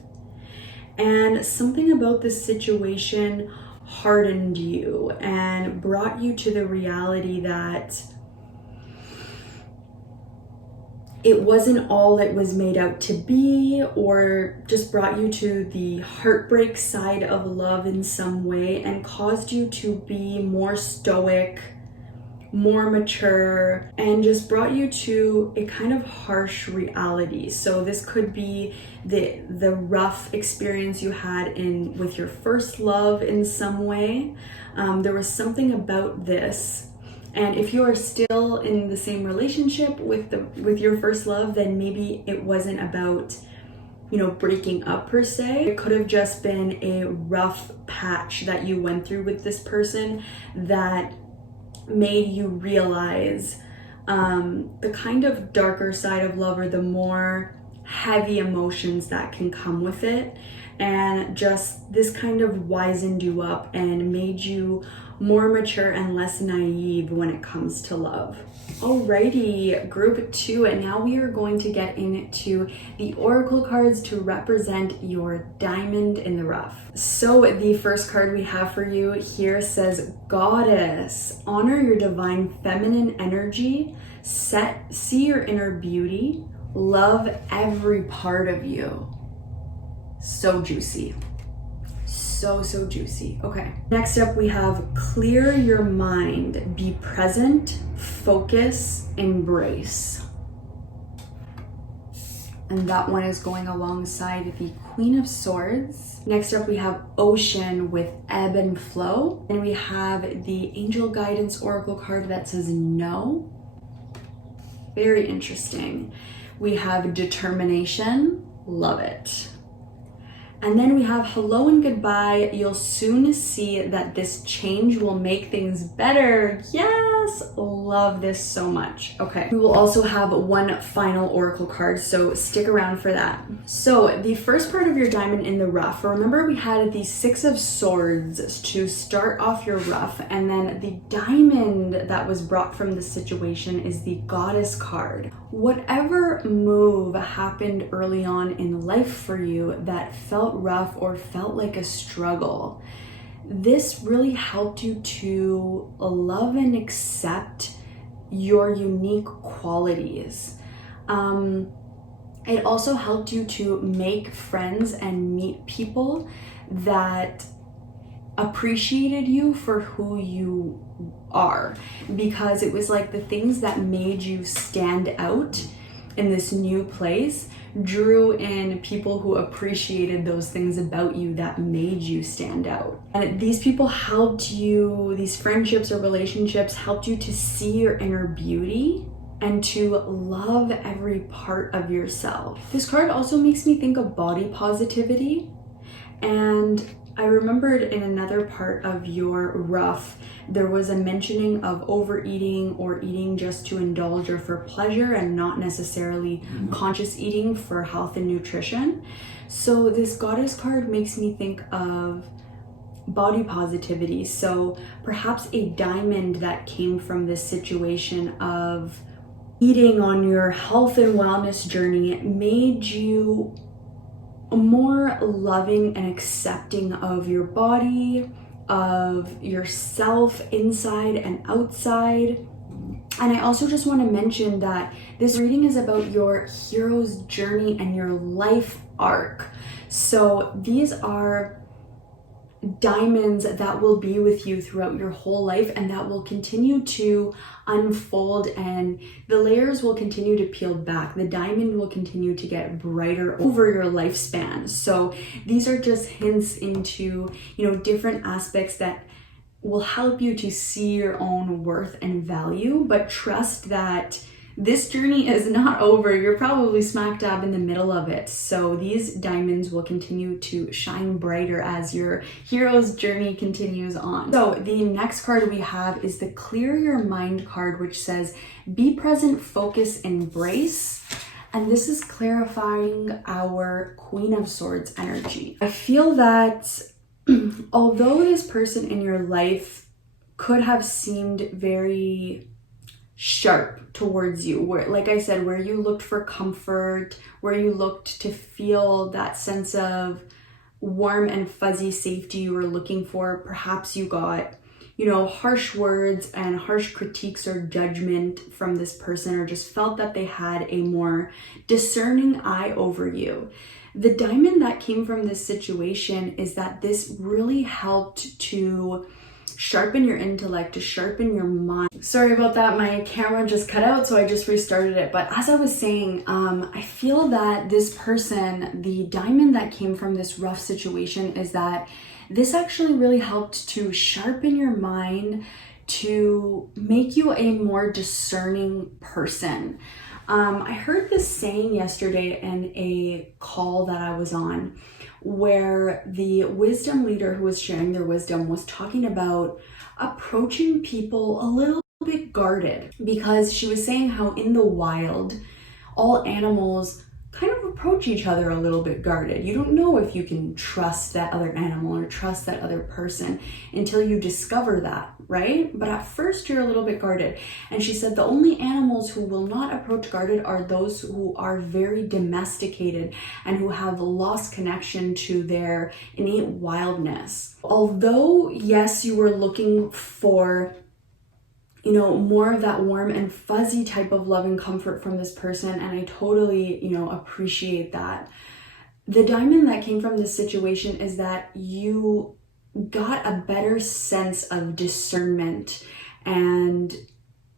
And something about this situation hardened you and brought you to the reality that it wasn't all it was made out to be, or just brought you to the heartbreak side of love in some way and caused you to be more stoic, more mature, and just brought you to a kind of harsh reality. So this could be the rough experience you had with your first love in some way. There was something about this. And if you are still in the same relationship with your first love, then maybe it wasn't about, you know, breaking up per se. It could have just been a rough patch that you went through with this person that made you realize the kind of darker side of love, or the more heavy emotions that can come with it. And just this kind of wisened you up and made you more mature and less naive when it comes to love. Alrighty, group 2, and now we are going to get into the oracle cards to represent your diamond in the rough. So the first card we have for you here says, Goddess, honor your divine feminine energy, see your inner beauty, love every part of you. So juicy. So juicy. Okay. Next up we have clear your mind, be present, focus, embrace. And that one is going alongside the Queen of Swords. Next up we have Ocean with ebb and flow. And we have the Angel Guidance Oracle card that says no. Very interesting. We have Determination, love it. And then we have hello and goodbye. You'll soon see that this change will make things better. Yes, love this so much. Okay, we will also have one final oracle card, so stick around for that. So the first part of your diamond in the rough, remember we had the 6 of Swords to start off your rough, and then the diamond that was brought from the situation is the Goddess card. Whatever move happened early on in life for you that felt rough or felt like a struggle, this really helped you to love and accept your unique qualities. It also helped you to make friends and meet people that appreciated you for who you are, because it was like the things that made you stand out in this new place drew in people who appreciated those things about you that made you stand out. And these people helped you, these friendships or relationships helped you to see your inner beauty and to love every part of yourself. This card also makes me think of body positivity, and I remembered in another part of your rough, there was a mentioning of overeating or eating just to indulge or for pleasure and not necessarily conscious eating for health and nutrition. So this Goddess card makes me think of body positivity. So perhaps a diamond that came from this situation of eating on your health and wellness journey made you more loving and accepting of your body, of yourself inside and outside. And I also just want to mention that this reading is about your hero's journey and your life arc. So these are diamonds that will be with you throughout your whole life and that will continue to unfold, and the layers will continue to peel back. The diamond will continue to get brighter over your lifespan. So these are just hints into, different aspects that will help you to see your own worth and value, but trust that this journey is not over. You're probably smack dab in the middle of it. So these diamonds will continue to shine brighter as your hero's journey continues on. So the next card we have is the Clear Your Mind card, which says, be present, focus, embrace. And this is clarifying our Queen of Swords energy. I feel that although this person in your life could have seemed very sharp towards you, where, like I said, where you looked for comfort, where you looked to feel that sense of warm and fuzzy safety you were looking for, perhaps you got, harsh words and harsh critiques or judgment from this person, or just felt that they had a more discerning eye over you. The diamond that came from this situation is that this really helped to sharpen your intellect, to sharpen your mind. Sorry about that, my camera just cut out, so I just restarted it. But as I was saying, I feel that this person, the diamond that came from this rough situation, is that this actually really helped to sharpen your mind, to make you a more discerning person. I heard this saying yesterday in a call that I was on, where the wisdom leader who was sharing their wisdom was talking about approaching people a little bit guarded, because she was saying how in the wild, all animals kind of approach each other a little bit guarded. You don't know if you can trust that other animal or trust that other person until you discover that, right? But at first you're a little bit guarded. And she said the only animals who will not approach guarded are those who are very domesticated and who have lost connection to their innate wildness. Although, yes, you were looking for more of that warm and fuzzy type of love and comfort from this person, and I totally, appreciate that. The diamond that came from this situation is that you got a better sense of discernment and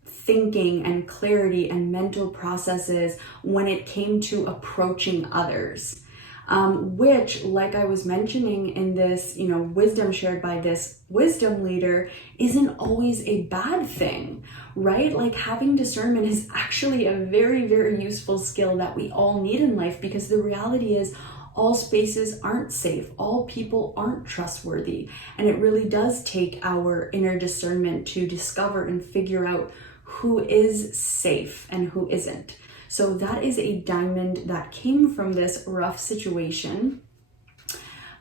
thinking and clarity and mental processes when it came to approaching others. Which, like I was mentioning in this, wisdom shared by this wisdom leader, isn't always a bad thing, right? Like, having discernment is actually a very, very useful skill that we all need in life, because the reality is all spaces aren't safe, all people aren't trustworthy, and it really does take our inner discernment to discover and figure out who is safe and who isn't. So that is a diamond that came from this rough situation.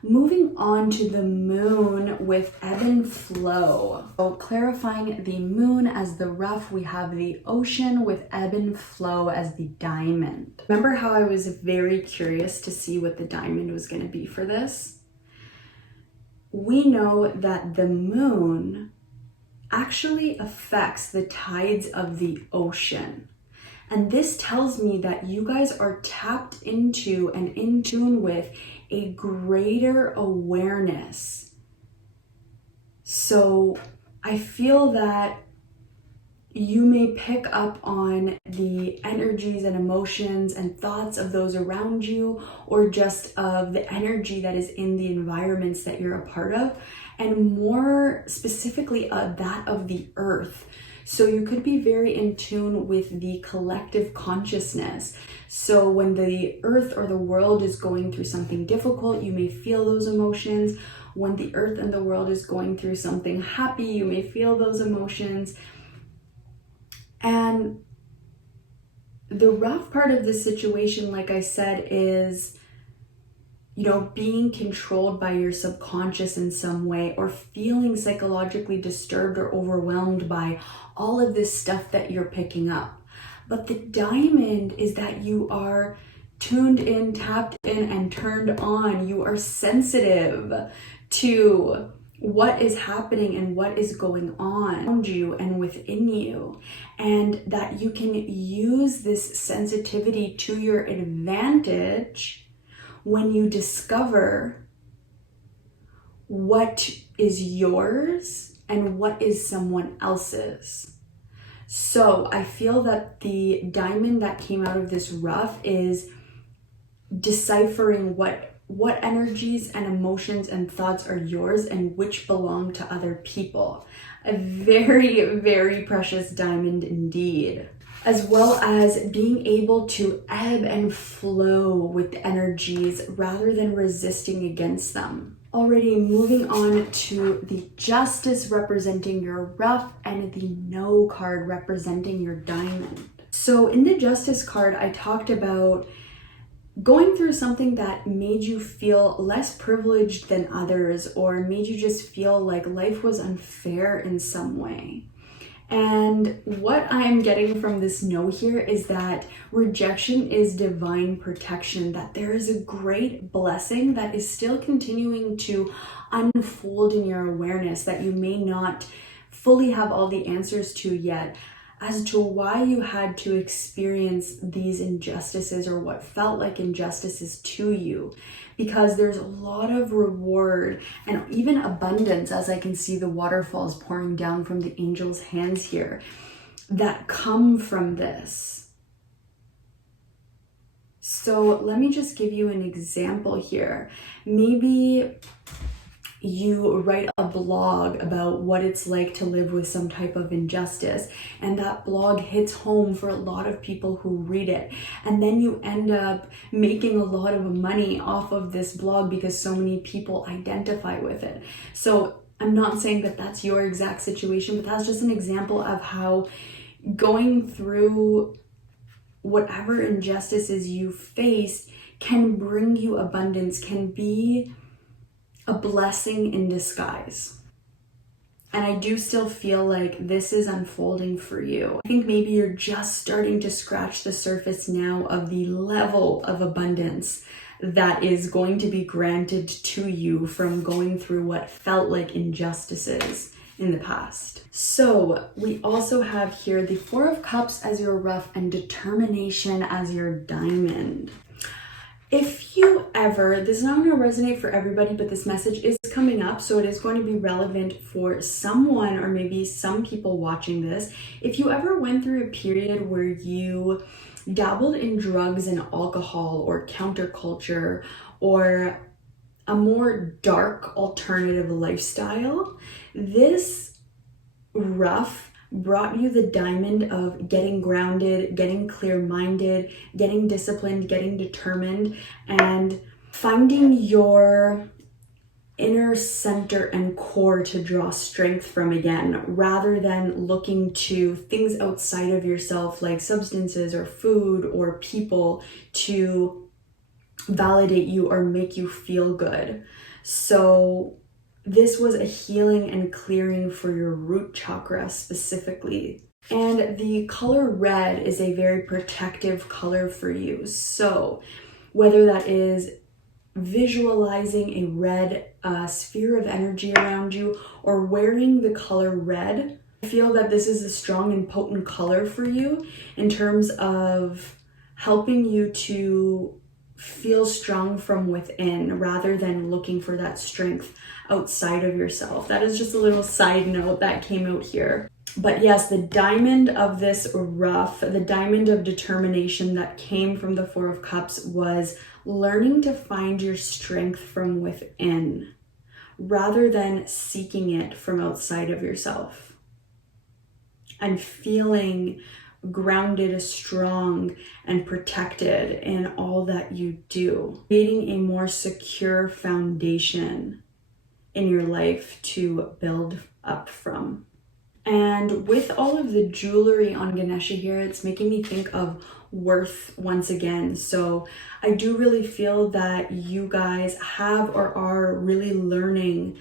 Moving on to the moon with ebb and flow. So clarifying the moon as the rough, we have the ocean with ebb and flow as the diamond. Remember how I was very curious to see what the diamond was going to be for this? We know that the moon actually affects the tides of the ocean. And this tells me that you guys are tapped into and in tune with a greater awareness. So I feel that you may pick up on the energies and emotions and thoughts of those around you, or just of the energy that is in the environments that you're a part of, and more specifically that of the earth. So you could be very in tune with the collective consciousness. So when the earth or the world is going through something difficult, you may feel those emotions. When the earth and the world is going through something happy, you may feel those emotions. And the rough part of this situation, like I said, is being controlled by your subconscious in some way, or feeling psychologically disturbed or overwhelmed by all of this stuff that you're picking up. But the diamond is that you are tuned in, tapped in, and turned on. You are sensitive to what is happening and what is going on around you and within you, and that you can use this sensitivity to your advantage when you discover what is yours and what is someone else's. So I feel that the diamond that came out of this rough is deciphering what energies and emotions and thoughts are yours and which belong to other people. A very, very precious diamond indeed. As well as being able to ebb and flow with the energies rather than resisting against them. Already moving on to the Justice representing your rough and the No card representing your diamond. So in the Justice card, I talked about going through something that made you feel less privileged than others, or made you just feel like life was unfair in some way. And what I'm getting from this no here is that rejection is divine protection, that there is a great blessing that is still continuing to unfold in your awareness that you may not fully have all the answers to yet, as to why you had to experience these injustices or what felt like injustices to you. Because there's a lot of reward and even abundance, as I can see the waterfalls pouring down from the angel's hands here, that come from this. So let me just give you an example here. Maybe you write a blog about what it's like to live with some type of injustice, and that blog hits home for a lot of people who read it, and then you end up making a lot of money off of this blog because so many people identify with it. So I'm not saying that that's your exact situation, but that's just an example of how going through whatever injustices you face can bring you abundance, can be a blessing in disguise. And I do still feel like this is unfolding for you. I think maybe you're just starting to scratch the surface now of the level of abundance that is going to be granted to you from going through what felt like injustices in the past. So we also have here the Four of Cups as your rough and determination as your diamond. If you ever, this is not going to resonate for everybody, but this message is coming up, so it is going to be relevant for someone or maybe some people watching this. If you ever went through a period where you dabbled in drugs and alcohol or counterculture or a more dark alternative lifestyle, this rough brought you the diamond of getting grounded, getting clear-minded, getting disciplined, getting determined, and finding your inner center and core to draw strength from again, rather than looking to things outside of yourself like substances or food or people to validate you or make you feel good. So this was a healing and clearing for your root chakra specifically. And the color red is a very protective color for you. So whether that is visualizing a red sphere of energy around you or wearing the color red, I feel that this is a strong and potent color for you in terms of helping you to feel strong from within rather than looking for that strength outside of yourself. That is just a little side note that came out here. But yes, the diamond of this rough, the diamond of determination that came from the Four of Cups was learning to find your strength from within rather than seeking it from outside of yourself, and feeling grounded, strong, and protected in all that you do, creating a more secure foundation in your life to build up from. And with all of the jewelry on Ganesha here, it's making me think of worth once again. So I do really feel that you guys have or are really learning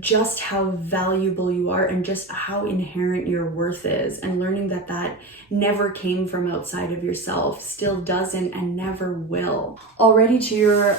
just how valuable you are and just how inherent your worth is, and learning that that never came from outside of yourself, still doesn't, and never will. Already to your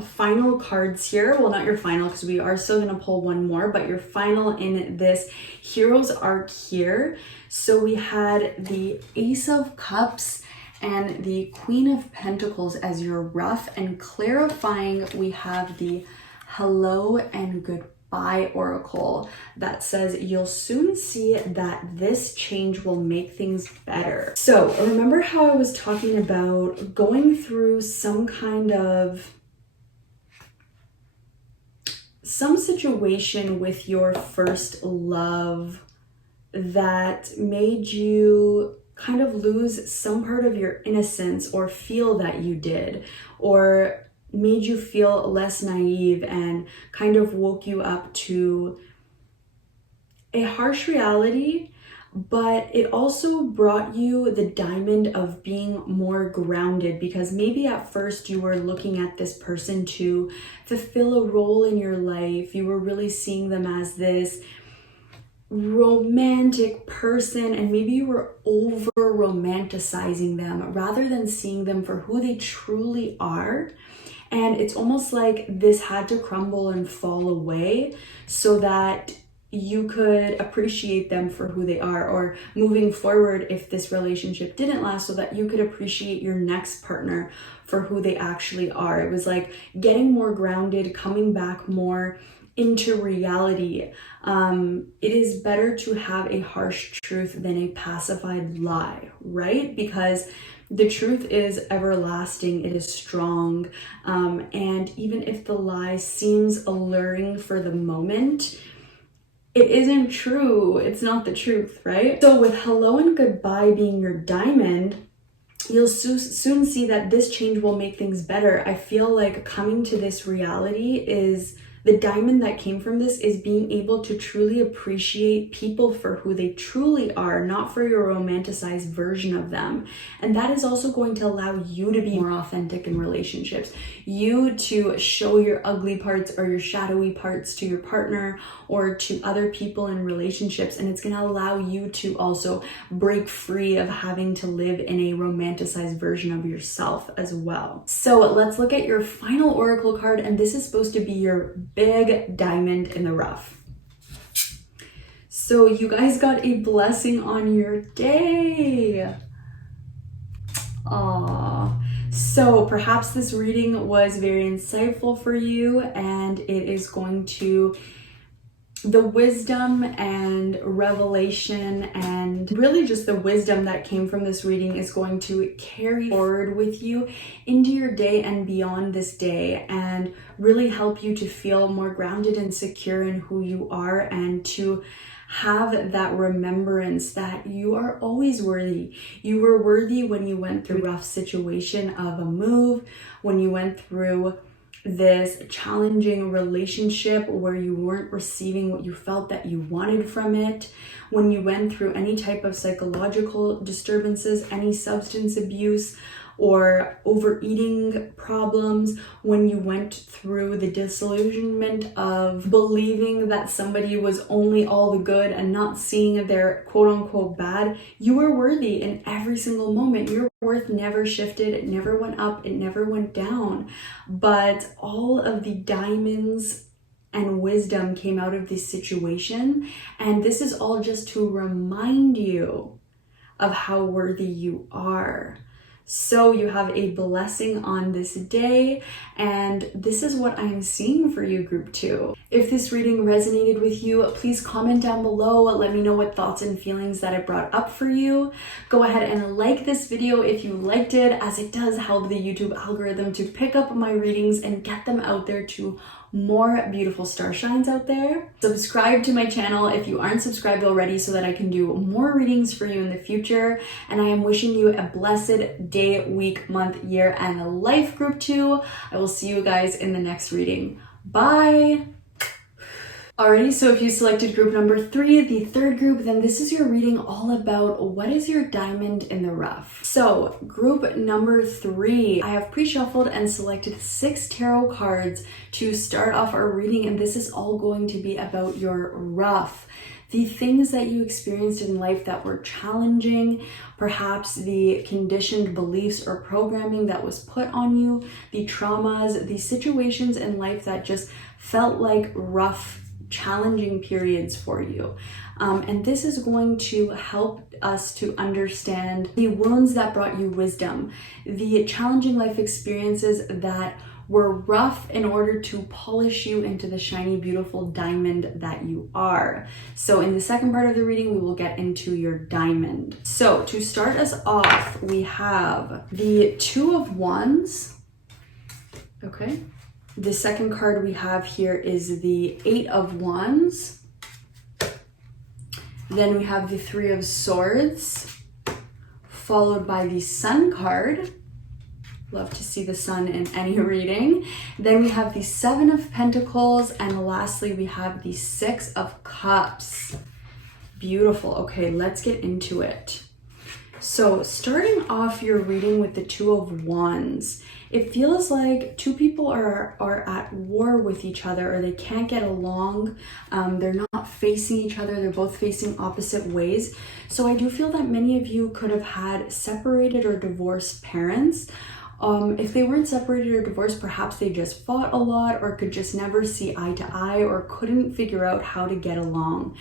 final cards here, well, not your final because we are still going to pull one more, but your final in this hero's arc here. So we had the Ace of Cups and the Queen of Pentacles as your rough, and clarifying we have the Hello and Goodbye Oracle that says you'll soon see that this change will make things better. So remember how I was talking about going through some situation with your first love that made you kind of lose some part of your innocence, or feel that you did, or made you feel less naive and kind of woke you up to a harsh reality, but it also brought you the diamond of being more grounded, because maybe at first you were looking at this person to fulfill a role in your life. You were really seeing them as this romantic person, and maybe you were over romanticizing them rather than seeing them for who they truly are. And it's almost like this had to crumble and fall away so that you could appreciate them for who they are, or moving forward, if this relationship didn't last, so that you could appreciate your next partner for who they actually are. It was like getting more grounded, coming back more into reality. It is better to have a harsh truth than a pacified lie, right? Because the truth is everlasting, it is strong, and even if the lie seems alluring for the moment, it isn't true. It's not the truth, right? So with Hello and Goodbye being your diamond, you'll soon see that this change will make things better. I feel like coming to this reality is The diamond that came from this is being able to truly appreciate people for who they truly are, not for your romanticized version of them. And that is also going to allow you to be more authentic in relationships. You to show your ugly parts or your shadowy parts to your partner or to other people in relationships. And it's going to allow you to also break free of having to live in a romanticized version of yourself as well. So let's look at your final oracle card, and this is supposed to be your big diamond in the rough. So you guys got a blessing on your day. Aww. So perhaps this reading was very insightful for you, and it is going to, the wisdom and revelation and really just the wisdom that came from this reading is going to carry forward with you into your day and beyond this day, and really help you to feel more grounded and secure in who you are, and to have that remembrance that you are always worthy. You were worthy when you went through a rough situation of a move, when you went through this challenging relationship where you weren't receiving what you felt that you wanted from it, when you went through any type of psychological disturbances, any substance abuse or overeating problems, when you went through the disillusionment of believing that somebody was only all the good and not seeing their quote-unquote bad. You were worthy in every single moment. Your worth never shifted, it never went up, it never went down. But all of the diamonds and wisdom came out of this situation, and this is all just to remind you of how worthy you are. So you have a blessing on this day, and this is what I'm seeing for you, group 2. If this reading resonated with you, please comment down below. Let me know what thoughts and feelings that it brought up for you. Go ahead and like this video if you liked it, as it does help the YouTube algorithm to pick up my readings and get them out there to more beautiful star shines out there. Subscribe to my channel if you aren't subscribed already, so that I can do more readings for you in the future. And I am wishing you a blessed day, week, month, year, and life, group 2. I will see you guys in the next reading. Bye. Alrighty, so if you selected group number 3, the third group, then this is your reading all about what is your diamond in the rough. So group number 3, I have pre-shuffled and selected 6 tarot cards to start off our reading, and this is all going to be about your rough. The things that you experienced in life that were challenging, perhaps the conditioned beliefs or programming that was put on you, the traumas, the situations in life that just felt like rough, challenging periods for you. And this is going to help us to understand the wounds that brought you wisdom, the challenging life experiences that were rough in order to polish you into the shiny, beautiful diamond that you are. So in the second part of the reading, we will get into your diamond. So to start us off, we have the 2 of Wands. Okay. The second card we have here is the 8 of Wands. Then we have the 3 of Swords, followed by the Sun card. Love to see the sun in any reading. Then we have the 7 of Pentacles, and lastly we have the 6 of Cups. Beautiful. Okay, let's get into it. So starting off your reading with the 2 of Wands, it feels like 2 people are at war with each other, or they can't get along. They're not facing each other. They're both facing opposite ways. So I do feel that many of you could have had separated or divorced parents. If they weren't separated or divorced, perhaps they just fought a lot, or could just never see eye to eye, or couldn't figure out how to get along.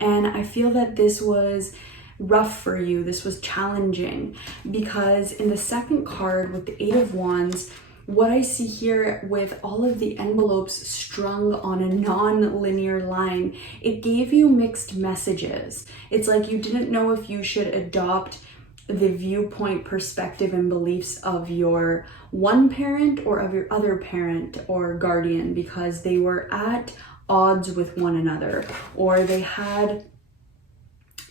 And I feel that this was rough for you. This was challenging, because in the second card with the 8 of Wands, what I see here with all of the envelopes strung on a non-linear line, it gave you mixed messages. It's like you didn't know if you should adopt the viewpoint, perspective, and beliefs of your one parent or of your other parent or guardian, because they were at odds with one another, or they had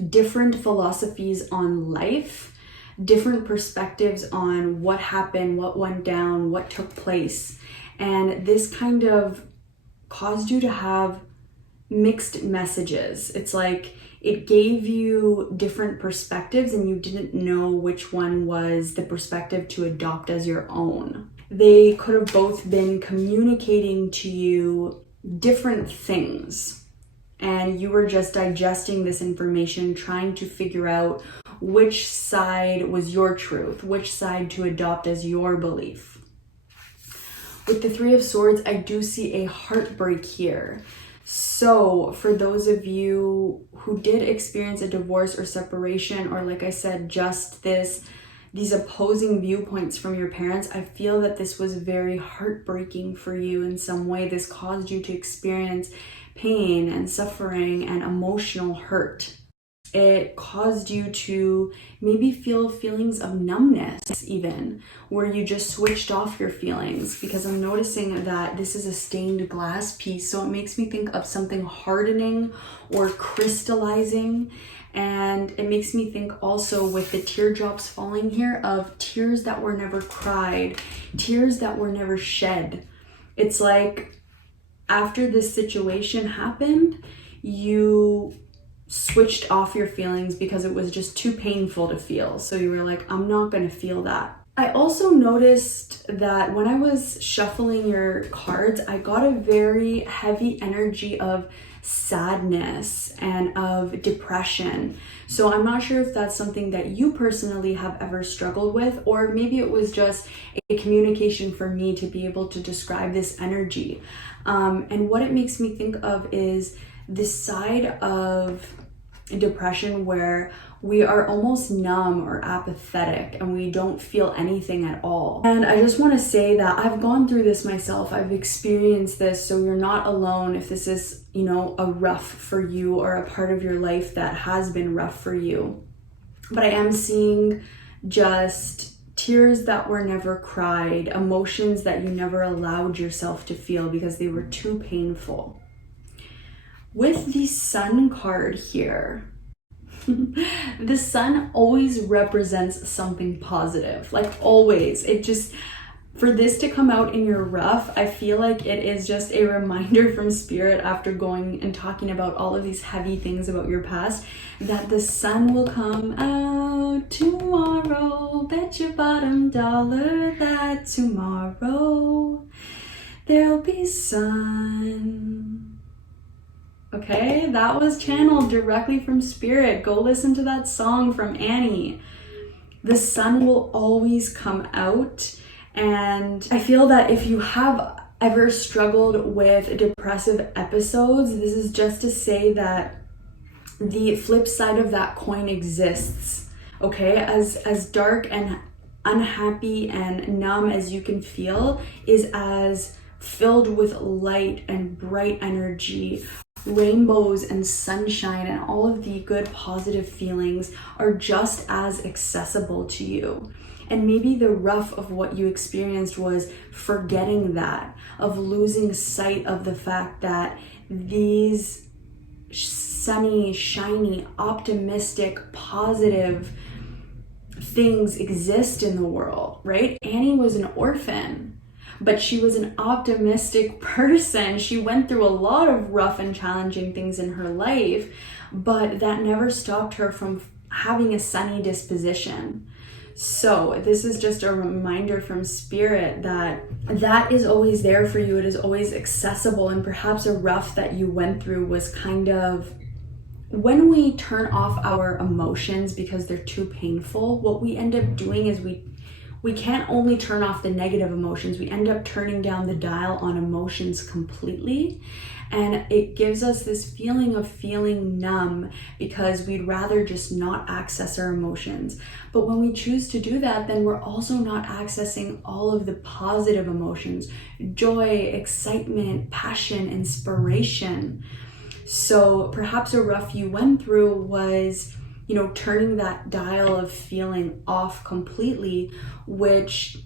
different philosophies on life, different perspectives on what happened, what went down, what took place. And this kind of caused you to have mixed messages. It's like it gave you different perspectives and you didn't know which one was the perspective to adopt as your own. They could have both been communicating to you different things, and you were just digesting this information, trying to figure out which side was your truth, which side to adopt as your belief. With the Three of Swords, I do see a heartbreak here. So for those of you who did experience a divorce or separation, or like I said, just these opposing viewpoints from your parents, I feel that this was very heartbreaking for you in some way. This caused you to experience pain and suffering and emotional hurt. It caused you to maybe feel feelings of numbness even, where you just switched off your feelings, because I'm noticing that this is a stained glass piece, so it makes me think of something hardening or crystallizing. And it makes me think also, with the teardrops falling here, of tears that were never cried, tears that were never shed. It's like after this situation happened, you switched off your feelings because it was just too painful to feel. So you were like, I'm not going to feel that. I also noticed that when I was shuffling your cards, I got a very heavy energy of sadness and of depression. So I'm not sure if that's something that you personally have ever struggled with, or maybe it was just a communication for me to be able to describe this energy. And what it makes me think of is this side of depression where we are almost numb or apathetic and we don't feel anything at all. And I just want to say that I've gone through this myself. I've experienced this, so you're not alone if this is, a rough for you or a part of your life that has been rough for you. But I am seeing just tears that were never cried, emotions that you never allowed yourself to feel because they were too painful. With the Sun card here, the Sun always represents something positive, like always. For this to come out in your rough, I feel like it is just a reminder from Spirit, after going and talking about all of these heavy things about your past, that the sun will come out tomorrow. Bet your bottom dollar that tomorrow there'll be sun. Okay, that was channeled directly from Spirit. Go listen to that song from Annie. The sun will always come out. And I feel that if you have ever struggled with depressive episodes, this is just to say that the flip side of that coin exists. Okay, as dark and unhappy and numb as you can feel, is as filled with light and bright energy. Rainbows and sunshine and all of the good positive feelings are just as accessible to you. And maybe the rough of what you experienced was forgetting that, of losing sight of the fact that these sunny, shiny, optimistic, positive things exist in the world, right? Annie was an orphan, but she was an optimistic person. She went through a lot of rough and challenging things in her life, but that never stopped her from having a sunny disposition. So this is just a reminder from Spirit that that is always there for you. It is always accessible, and perhaps a rough that you went through was kind of, when we turn off our emotions because they're too painful, what we end up doing is we can't only turn off the negative emotions, we end up turning down the dial on emotions completely. And it gives us this feeling of feeling numb because we'd rather just not access our emotions. But when we choose to do that, then we're also not accessing all of the positive emotions: joy, excitement, passion, inspiration. So perhaps a rough you went through was, turning that dial of feeling off completely, which,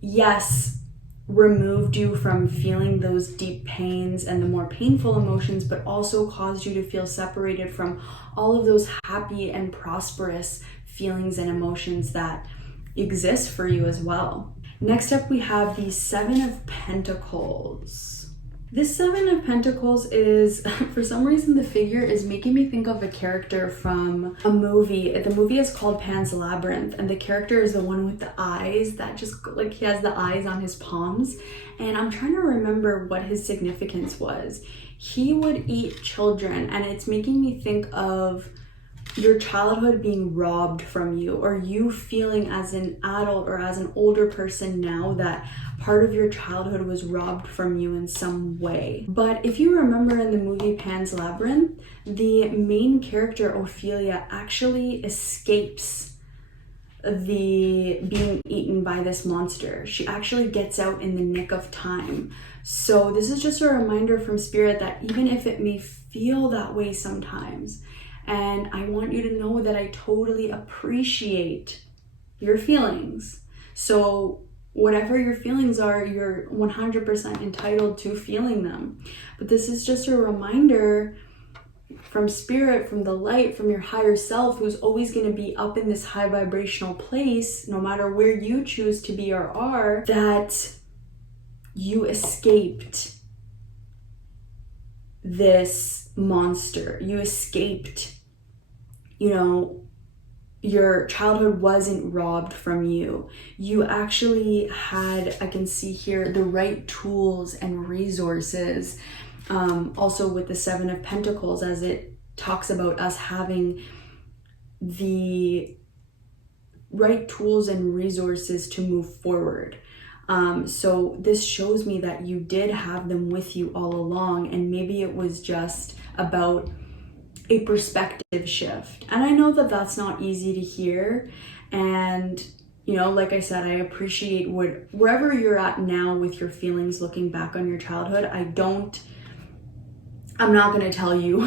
yes, removed you from feeling those deep pains and the more painful emotions, but also caused you to feel separated from all of those happy and prosperous feelings and emotions that exist for you as well. Next up, we have the Seven of Pentacles. This Seven of Pentacles is, for some reason, the figure is making me think of a character from a movie. The movie is called Pan's Labyrinth, and the character is the one with the eyes that just, like, he has the eyes on his palms. And I'm trying to remember what his significance was. He would eat children, and it's making me think of your childhood being robbed from you, or you feeling as an adult or as an older person now that part of your childhood was robbed from you in some way. But if you remember in the movie Pan's Labyrinth, the main character Ophelia actually escapes the being eaten by this monster. She actually gets out in the nick of time. So this is just a reminder from Spirit that even if it may feel that way sometimes, and I want you to know that I totally appreciate your feelings. So whatever your feelings are, you're 100% entitled to feeling them. But this is just a reminder from Spirit, from the light, from your higher self, who's always going to be up in this high vibrational place, no matter where you choose to be or are, that you escaped this monster. You escaped, your childhood wasn't robbed from you. You actually had, I can see here, the right tools and resources. Also with the Seven of Pentacles, as it talks about us having the right tools and resources to move forward. So this shows me that you did have them with you all along, and maybe it was just about a perspective shift. And I know that that's not easy to hear, and like I said, I appreciate wherever you're at now with your feelings looking back on your childhood. I'm not going to tell you,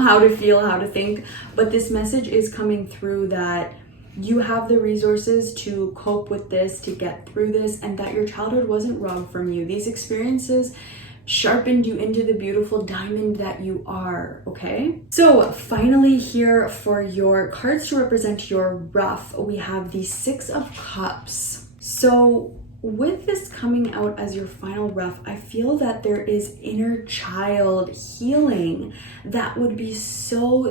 how to feel, how to think, but this message is coming through that you have the resources to cope with this, to get through this, and that your childhood wasn't robbed from you. These experiences sharpened you into the beautiful diamond that you are, okay? So finally here for your cards to represent your rough, we have the Six of Cups. So with this coming out as your final rough, I feel that there is inner child healing that would be so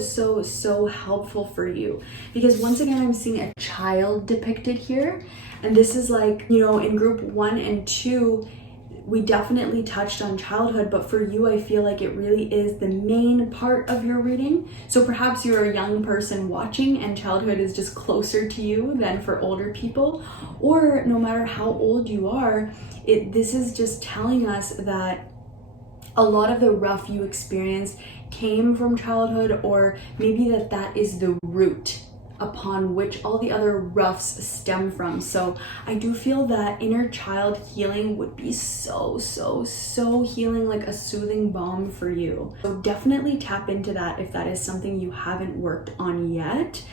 helpful for you. Because once again, I'm seeing a child depicted here. And this is like, in group 1 and 2, we definitely touched on childhood, but for you, I feel like it really is the main part of your reading. So perhaps you're a young person watching and childhood is just closer to you than for older people, or no matter how old you are, this is just telling us that a lot of the rough you experienced came from childhood, or maybe that is the root upon which all the other roughs stem from. So I do feel that inner child healing would be so healing, like a soothing balm for you. So definitely tap into that if that is something you haven't worked on yet.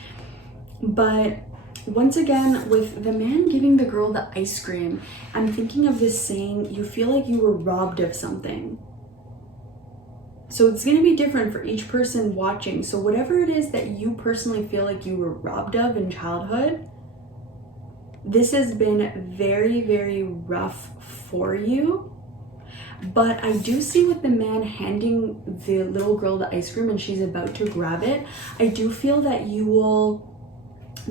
But once again, with the man giving the girl the ice cream, I'm thinking of this saying, you feel like you were robbed of something. So it's going to be different for each person watching. So whatever it is that you personally feel like you were robbed of in childhood, this has been very rough for you. But I do see with the man handing the little girl the ice cream and she's about to grab it, I do feel that you will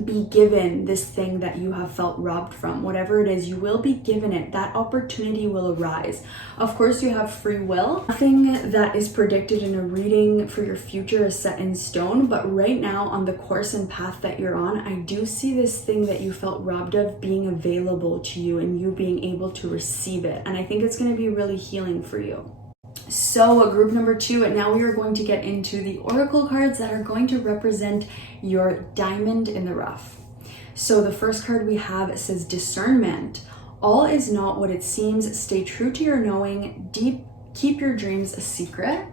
be given this thing that you have felt robbed from. Whatever it is, you will be given it. That opportunity will arise. Of course, you have free will. Nothing that is predicted in a reading for your future is set in stone, but right now on the course and path that you're on, I do see this thing that you felt robbed of being available to you and you being able to receive it. And I think it's going to be really healing for you. So group number 2, and now we are going to get into the oracle cards that are going to represent your diamond in the rough. So the first card we have says discernment. All is not what it seems. Stay true to your knowing. Keep your dreams a secret.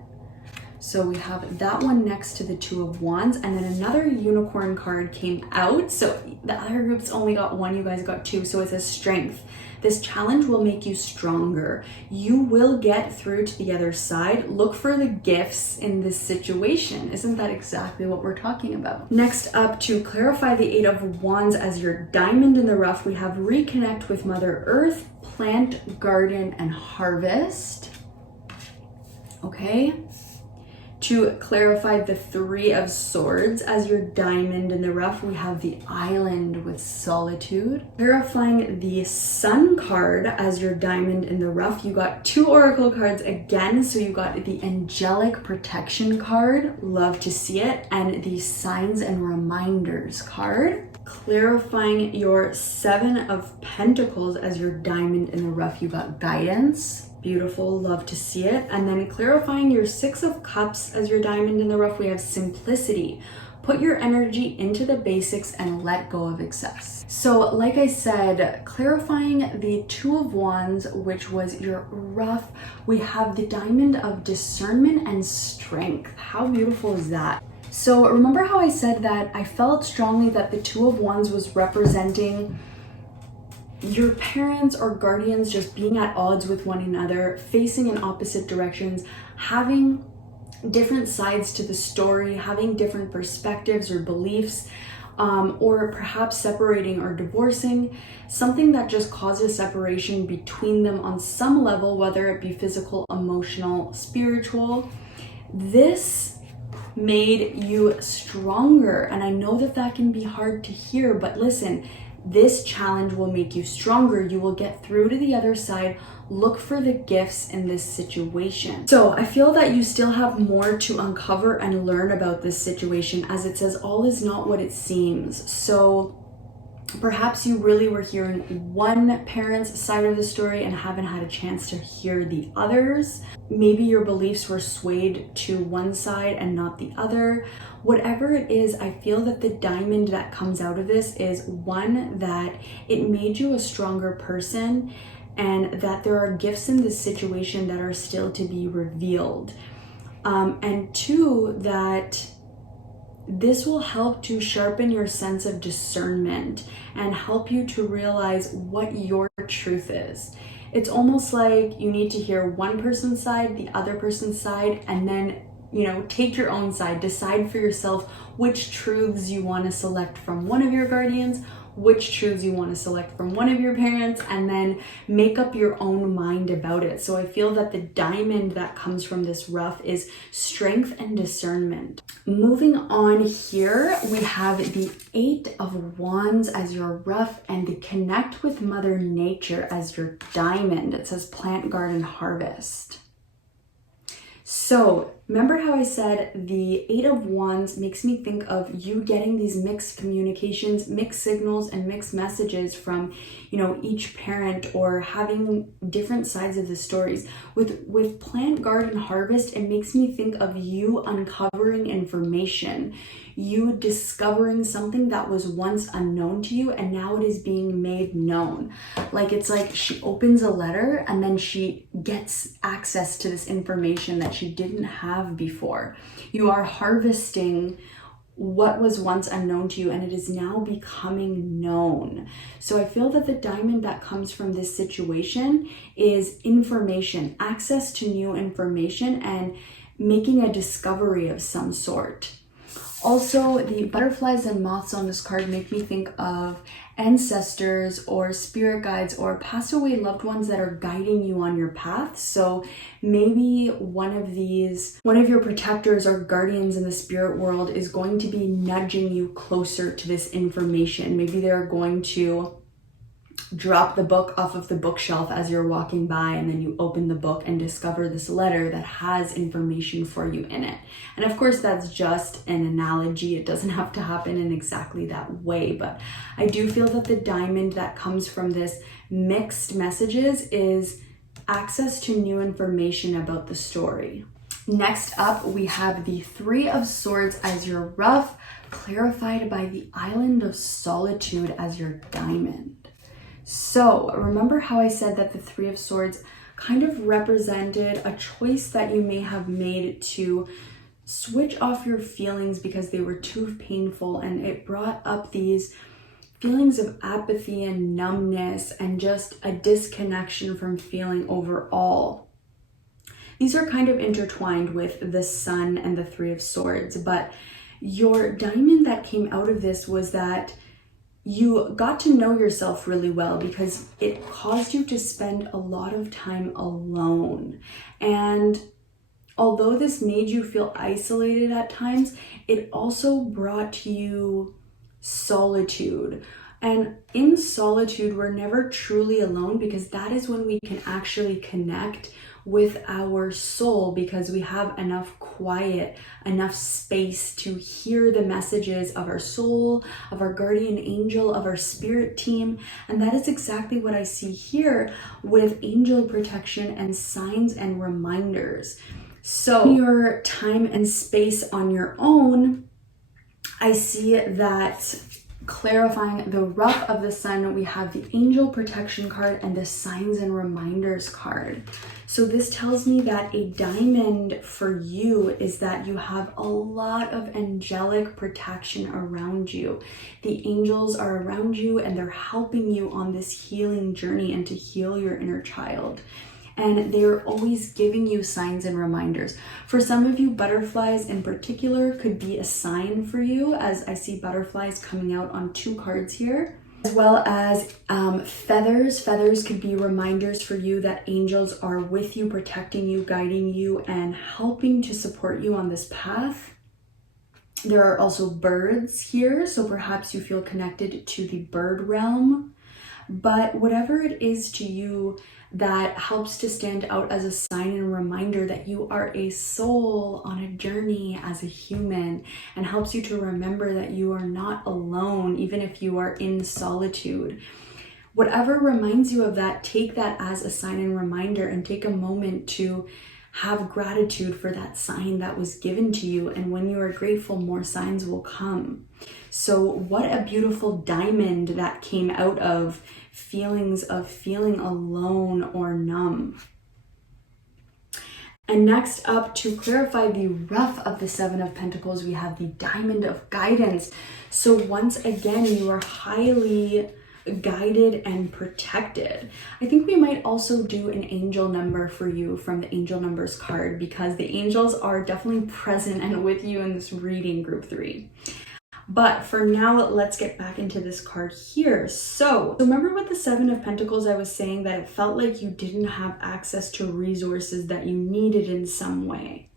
So we have that one next to the Two of Wands, and then another unicorn card came out. So the other groups only got one, you guys got 2. So it says strength. This challenge will make you stronger. You will get through to the other side. Look for the gifts in this situation. Isn't that exactly what we're talking about? Next up, to clarify the Eight of Wands as your diamond in the rough, we have reconnect with Mother Earth, plant, garden, and harvest. okay? To clarify the Three of Swords as your diamond in the rough, we have the Island with Solitude. Clarifying the Sun card as your diamond in the rough, you got 2 oracle cards again. So you got the Angelic Protection card, love to see it, and the Signs and Reminders card. Clarifying your 7 of Pentacles as your diamond in the rough, you got Guidance. Beautiful, love to see it. And then clarifying your 6 of Cups as your diamond in the rough, we have Simplicity. Put your energy into the basics and let go of excess. So like I said, clarifying the 2 of Wands, which was your rough, we have the diamond of Discernment and Strength. How beautiful is that? So remember how I said that I felt strongly that the 2 of Wands was representing your parents or guardians just being at odds with one another, facing in opposite directions, having different sides to the story, having different perspectives or beliefs, or perhaps separating or divorcing, something that just causes separation between them on some level, whether it be physical, emotional, spiritual. This made you stronger, and I know that that can be hard to hear, but listen, this challenge will make you stronger. You will get through to the other side. Look for the gifts in this situation. So I feel that you still have more to uncover and learn about this situation, as it says all is not what it seems. So perhaps you really were hearing one parent's side of the story and haven't had a chance to hear the others. Maybe your beliefs were swayed to one side and not the other. Whatever it is, I feel that the diamond that comes out of this is one, that it made you a stronger person, and that there are gifts in this situation that are still to be revealed. And 2, that this will help to sharpen your sense of discernment and help you to realize what your truth is. It's almost like you need to hear one person's side, the other person's side, and then, take your own side. Decide for yourself which truths you want to select from one of your guardians, which truths you want to select from one of your parents, and then make up your own mind about it. So I feel that the diamond that comes from this rough is strength and discernment. Moving on here, we have the 8 of Wands as your rough and the Connect with Mother Nature as your diamond. It says Plant, Garden, Harvest. So remember how I said the 8 of Wands makes me think of you getting these mixed communications, mixed signals, and mixed messages from, each parent, or having different sides of the stories. With Plant, Garden, Harvest, it makes me think of you uncovering information, you discovering something that was once unknown to you and now it is being made known. It's like she opens a letter and then she gets access to this information that she didn't have before. You are harvesting what was once unknown to you and it is now becoming known. So I feel that the diamond that comes from this situation is information, access to new information, and making a discovery of some sort. Also, the butterflies and moths on this card make me think of ancestors or spirit guides or passed away loved ones that are guiding you on your path. So maybe one of your protectors or guardians in the spirit world is going to be nudging you closer to this information. Maybe they're going to drop the book off of the bookshelf as you're walking by, and then you open the book and discover this letter that has information for you in it. And of course, that's just an analogy. It doesn't have to happen in exactly that way, but I do feel that the diamond that comes from this mixed messages is access to new information about the story. Next up, we have the 3 of Swords as your rough, clarified by the Island of Solitude as your diamond. So remember how I said that the 3 of Swords kind of represented a choice that you may have made to switch off your feelings because they were too painful, and it brought up these feelings of apathy and numbness and just a disconnection from feeling overall. These are kind of intertwined with the Sun and the 3 of Swords, but your diamond that came out of this was that you got to know yourself really well because it caused you to spend a lot of time alone. And although this made you feel isolated at times, it also brought you solitude. And in solitude, we're never truly alone, because that is when we can actually connect with our soul, because we have enough quiet, enough space to hear the messages of our soul, of our guardian angel, of our spirit team. And that is exactly what I see here with angel protection and signs and reminders. So in your time and space on your own, I see that clarifying the rough of the sun, we have the angel protection card and the signs and reminders card. So this tells me that a diamond for you is that you have a lot of angelic protection around you. The angels are around you and they're helping you on this healing journey and to heal your inner child. And they're always giving you signs and reminders. For some of you, butterflies in particular could be a sign for you, as I see butterflies coming out on 2 cards here. As well as feathers. Feathers could be reminders for you that angels are with you, protecting you, guiding you, and helping to support you on this path. There are also birds here, so perhaps you feel connected to the bird realm. But whatever it is to you that helps to stand out as a sign and reminder that you are a soul on a journey as a human, and helps you to remember that you are not alone, even if you are in solitude. Whatever reminds you of that, take that as a sign and reminder, and take a moment to have gratitude for that sign that was given to you. And when you are grateful, more signs will come. So what a beautiful diamond that came out of feelings of feeling alone or numb. And next up, to clarify the rough of the 7 of Pentacles, we have the diamond of guidance. So once again, you are highly guided and protected. I think we might also do an angel number for you from the angel numbers card, because the angels are definitely present and with you in this reading, group 3. But for now, let's get back into this card here. So remember with the 7 of Pentacles, I was saying that it felt like you didn't have access to resources that you needed in some way.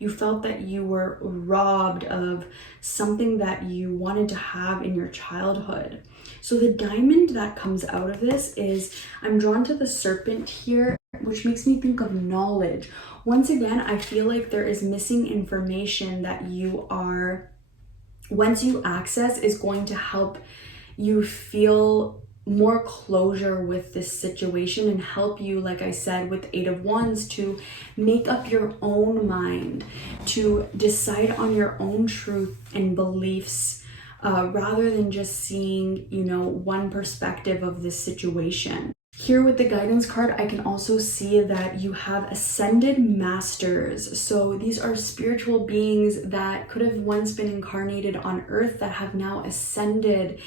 You felt that you were robbed of something that you wanted to have in your childhood. So the diamond that comes out of this is, I'm drawn to the serpent here, which makes me think of knowledge. Once again, I feel like there is missing information that you are, once you access, is going to help you feel more closure with this situation and help you, like I said, with 8 of Wands, to make up your own mind, to decide on your own truth and beliefs, rather than just seeing, one perspective of this situation. Here with the guidance card, I can also see that you have ascended masters. So these are spiritual beings that could have once been incarnated on earth that have now ascended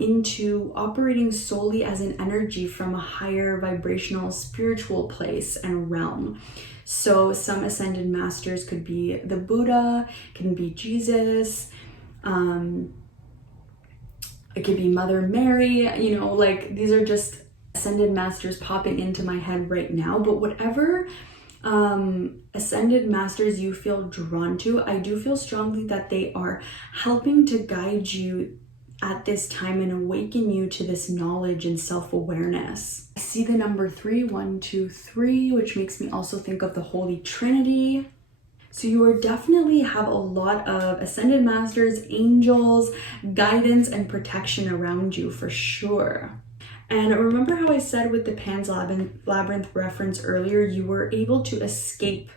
into operating solely as an energy from a higher vibrational spiritual place and realm. So some ascended masters could be the Buddha, can be Jesus, it could be Mother Mary, these are just ascended masters popping into my head right now. But whatever ascended masters you feel drawn to, I do feel strongly that they are helping to guide you at this time and awaken you to this knowledge and self-awareness. I see the number 3, 1, 2, 3, which makes me also think of the Holy Trinity. So you are definitely have a lot of ascended masters, angels, guidance, and protection around you for sure. And remember how I said with the Pan's Labyrinth reference earlier, you were able to escape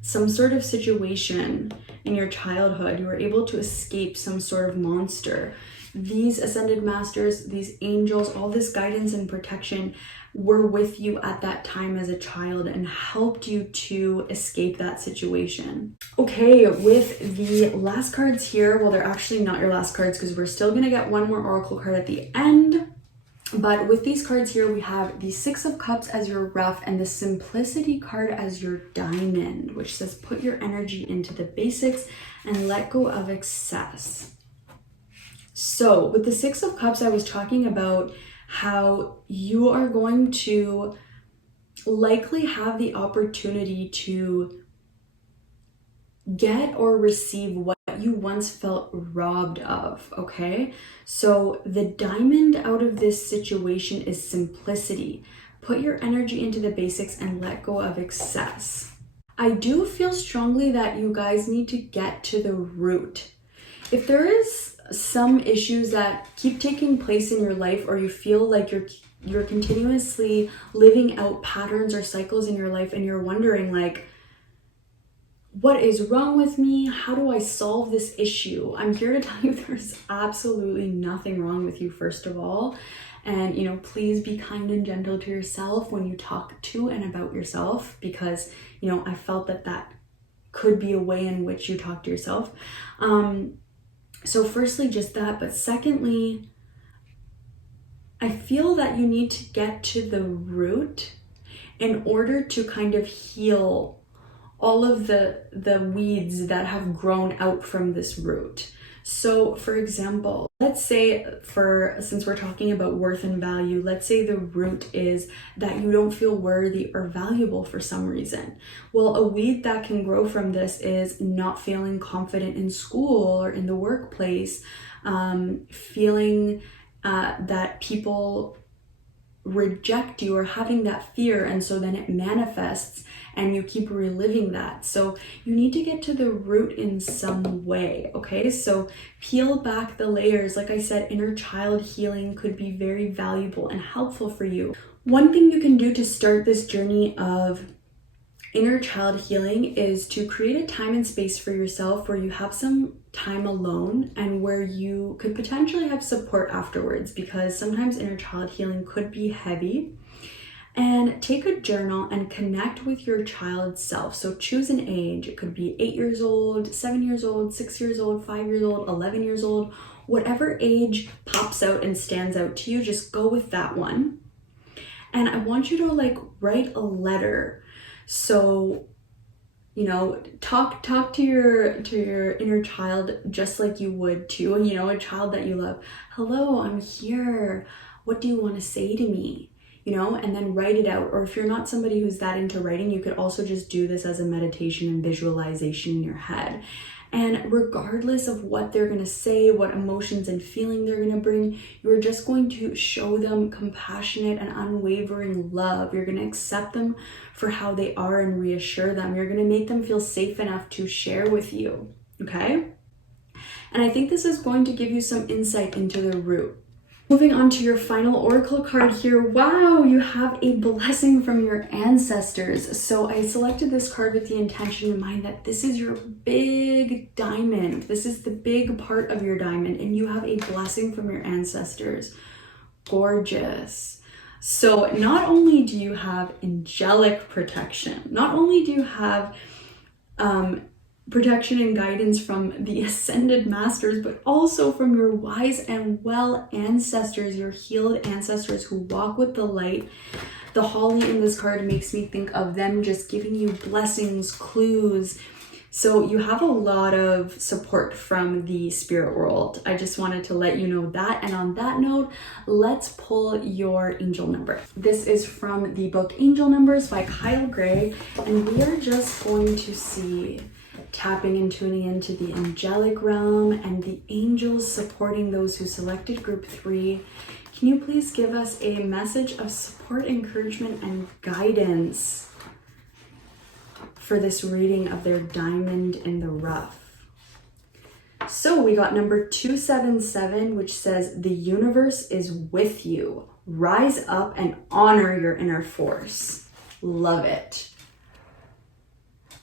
some sort of situation in your childhood. You were able to escape some sort of monster. These ascended masters, these angels, all this guidance and protection were with you at that time as a child and helped you to escape that situation. Okay, with the last cards here, well, they're actually not your last cards because we're still gonna get one more oracle card at the end. But with these cards here, we have the 6 of Cups as your rough and the Simplicity card as your diamond, which says put your energy into the basics and let go of excess. So with the 6 of Cups, I was talking about how you are going to likely have the opportunity to get or receive what you once felt robbed of, okay? So the diamond out of this situation is simplicity. Put your energy into the basics and let go of excess. I do feel strongly that you guys need to get to the root. If there is some issues that keep taking place in your life, or you feel like you're continuously living out patterns or cycles in your life and you're wondering like, what is wrong with me? How do I solve this issue? I'm here to tell you there's absolutely nothing wrong with you, first of all. And, you know, please be kind and gentle to yourself when you talk to and about yourself, because, you know, I felt that that could be a way in which you talk to yourself. So firstly, just that. But secondly, I feel that you need to get to the root in order to kind of heal all of the weeds that have grown out from this root. So for example, let's say since we're talking about worth and value, let's say the root is that you don't feel worthy or valuable for some reason. Well, a weed that can grow from this is not feeling confident in school or in the workplace, feeling that people reject you or having that fear, and so then it manifests and you keep reliving that. So you need to get to the root in some way, okay? So peel back the layers. Like I said, inner child healing could be very valuable and helpful for you. One thing you can do to start this journey of inner child healing is to create a time and space for yourself where you have some time alone and where you could potentially have support afterwards, because sometimes inner child healing could be heavy. And take a journal and connect with your child self. So choose an age. It could be 8 years old, 7 years old, 6 years old, 5 years old, 11 years old. Whatever age pops out and stands out to you, just go with that one. And I want you to like write a letter. So, you know, talk to your inner child just like you would to, you know, a child that you love. Hello, I'm here. What do you want to say to me? You know, and then write it out. Or if you're not somebody who's that into writing, you could also just do this as a meditation and visualization in your head. And regardless of what they're going to say, what emotions and feeling they're going to bring, you're just going to show them compassionate and unwavering love. You're going to accept them for how they are and reassure them. You're going to make them feel safe enough to share with you, okay? And I think this is going to give you some insight into the root. Moving on to your final oracle card here. Wow, you have a blessing from your ancestors. So I selected this card with the intention in mind that this is your big diamond. This is the big part of your diamond, and you have a blessing from your ancestors. Gorgeous. So not only do you have angelic protection, not only do you have protection and guidance from the ascended masters, but also from your wise and well ancestors, your healed ancestors who walk with the light. The holly in this card makes me think of them just giving you blessings, clues. So you have a lot of support from the spirit world. I just wanted to let you know that. And on that note, let's pull your angel number. This is from the book Angel Numbers by Kyle Gray, and we are just going to see tapping and tuning into the angelic realm and the angels supporting those who selected group 3. Can you please give us a message of support, encouragement, and guidance for this reading of their diamond in the rough? So we got number 277, which says, the universe is with you. Rise up and honor your inner force. Love it.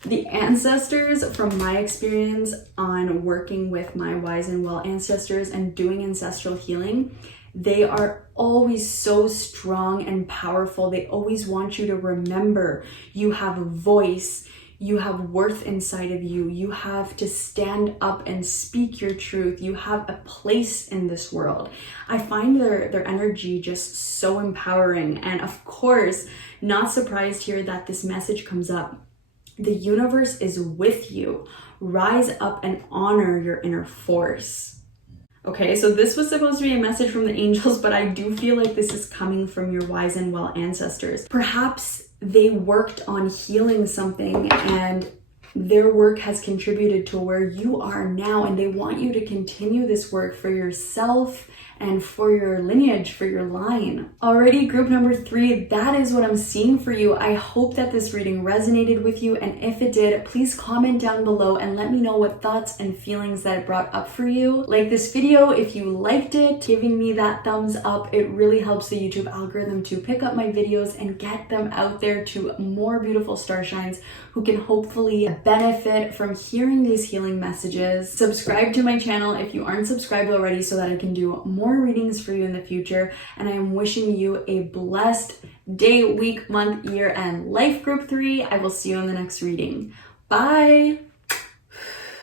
The ancestors, from my experience on working with my wise and well ancestors and doing ancestral healing, they are always so strong and powerful. They always want you to remember you have a voice, you have worth inside of you, you have to stand up and speak your truth, you have a place in this world. I find their energy just so empowering. And of course, not surprised here that this message comes up. The universe is with you. Rise up and honor your inner force. Okay, so this was supposed to be a message from the angels, but I do feel like this is coming from your wise and well ancestors. Perhaps they worked on healing something and their work has contributed to where you are now, and they want you to continue this work for yourself and for your lineage, for your line. Alrighty, group number 3, that is what I'm seeing for you. I hope that this reading resonated with you, and if it did, please comment down below and let me know what thoughts and feelings that it brought up for you. Like this video if you liked it, giving me that thumbs up. It really helps the YouTube algorithm to pick up my videos and get them out there to more beautiful starshines who can hopefully benefit from hearing these healing messages. Subscribe to my channel if you aren't subscribed already so that I can do more readings for you in the future. And I am wishing you a blessed day, week, month, year, and life, group 3. I will see you in the next reading. Bye!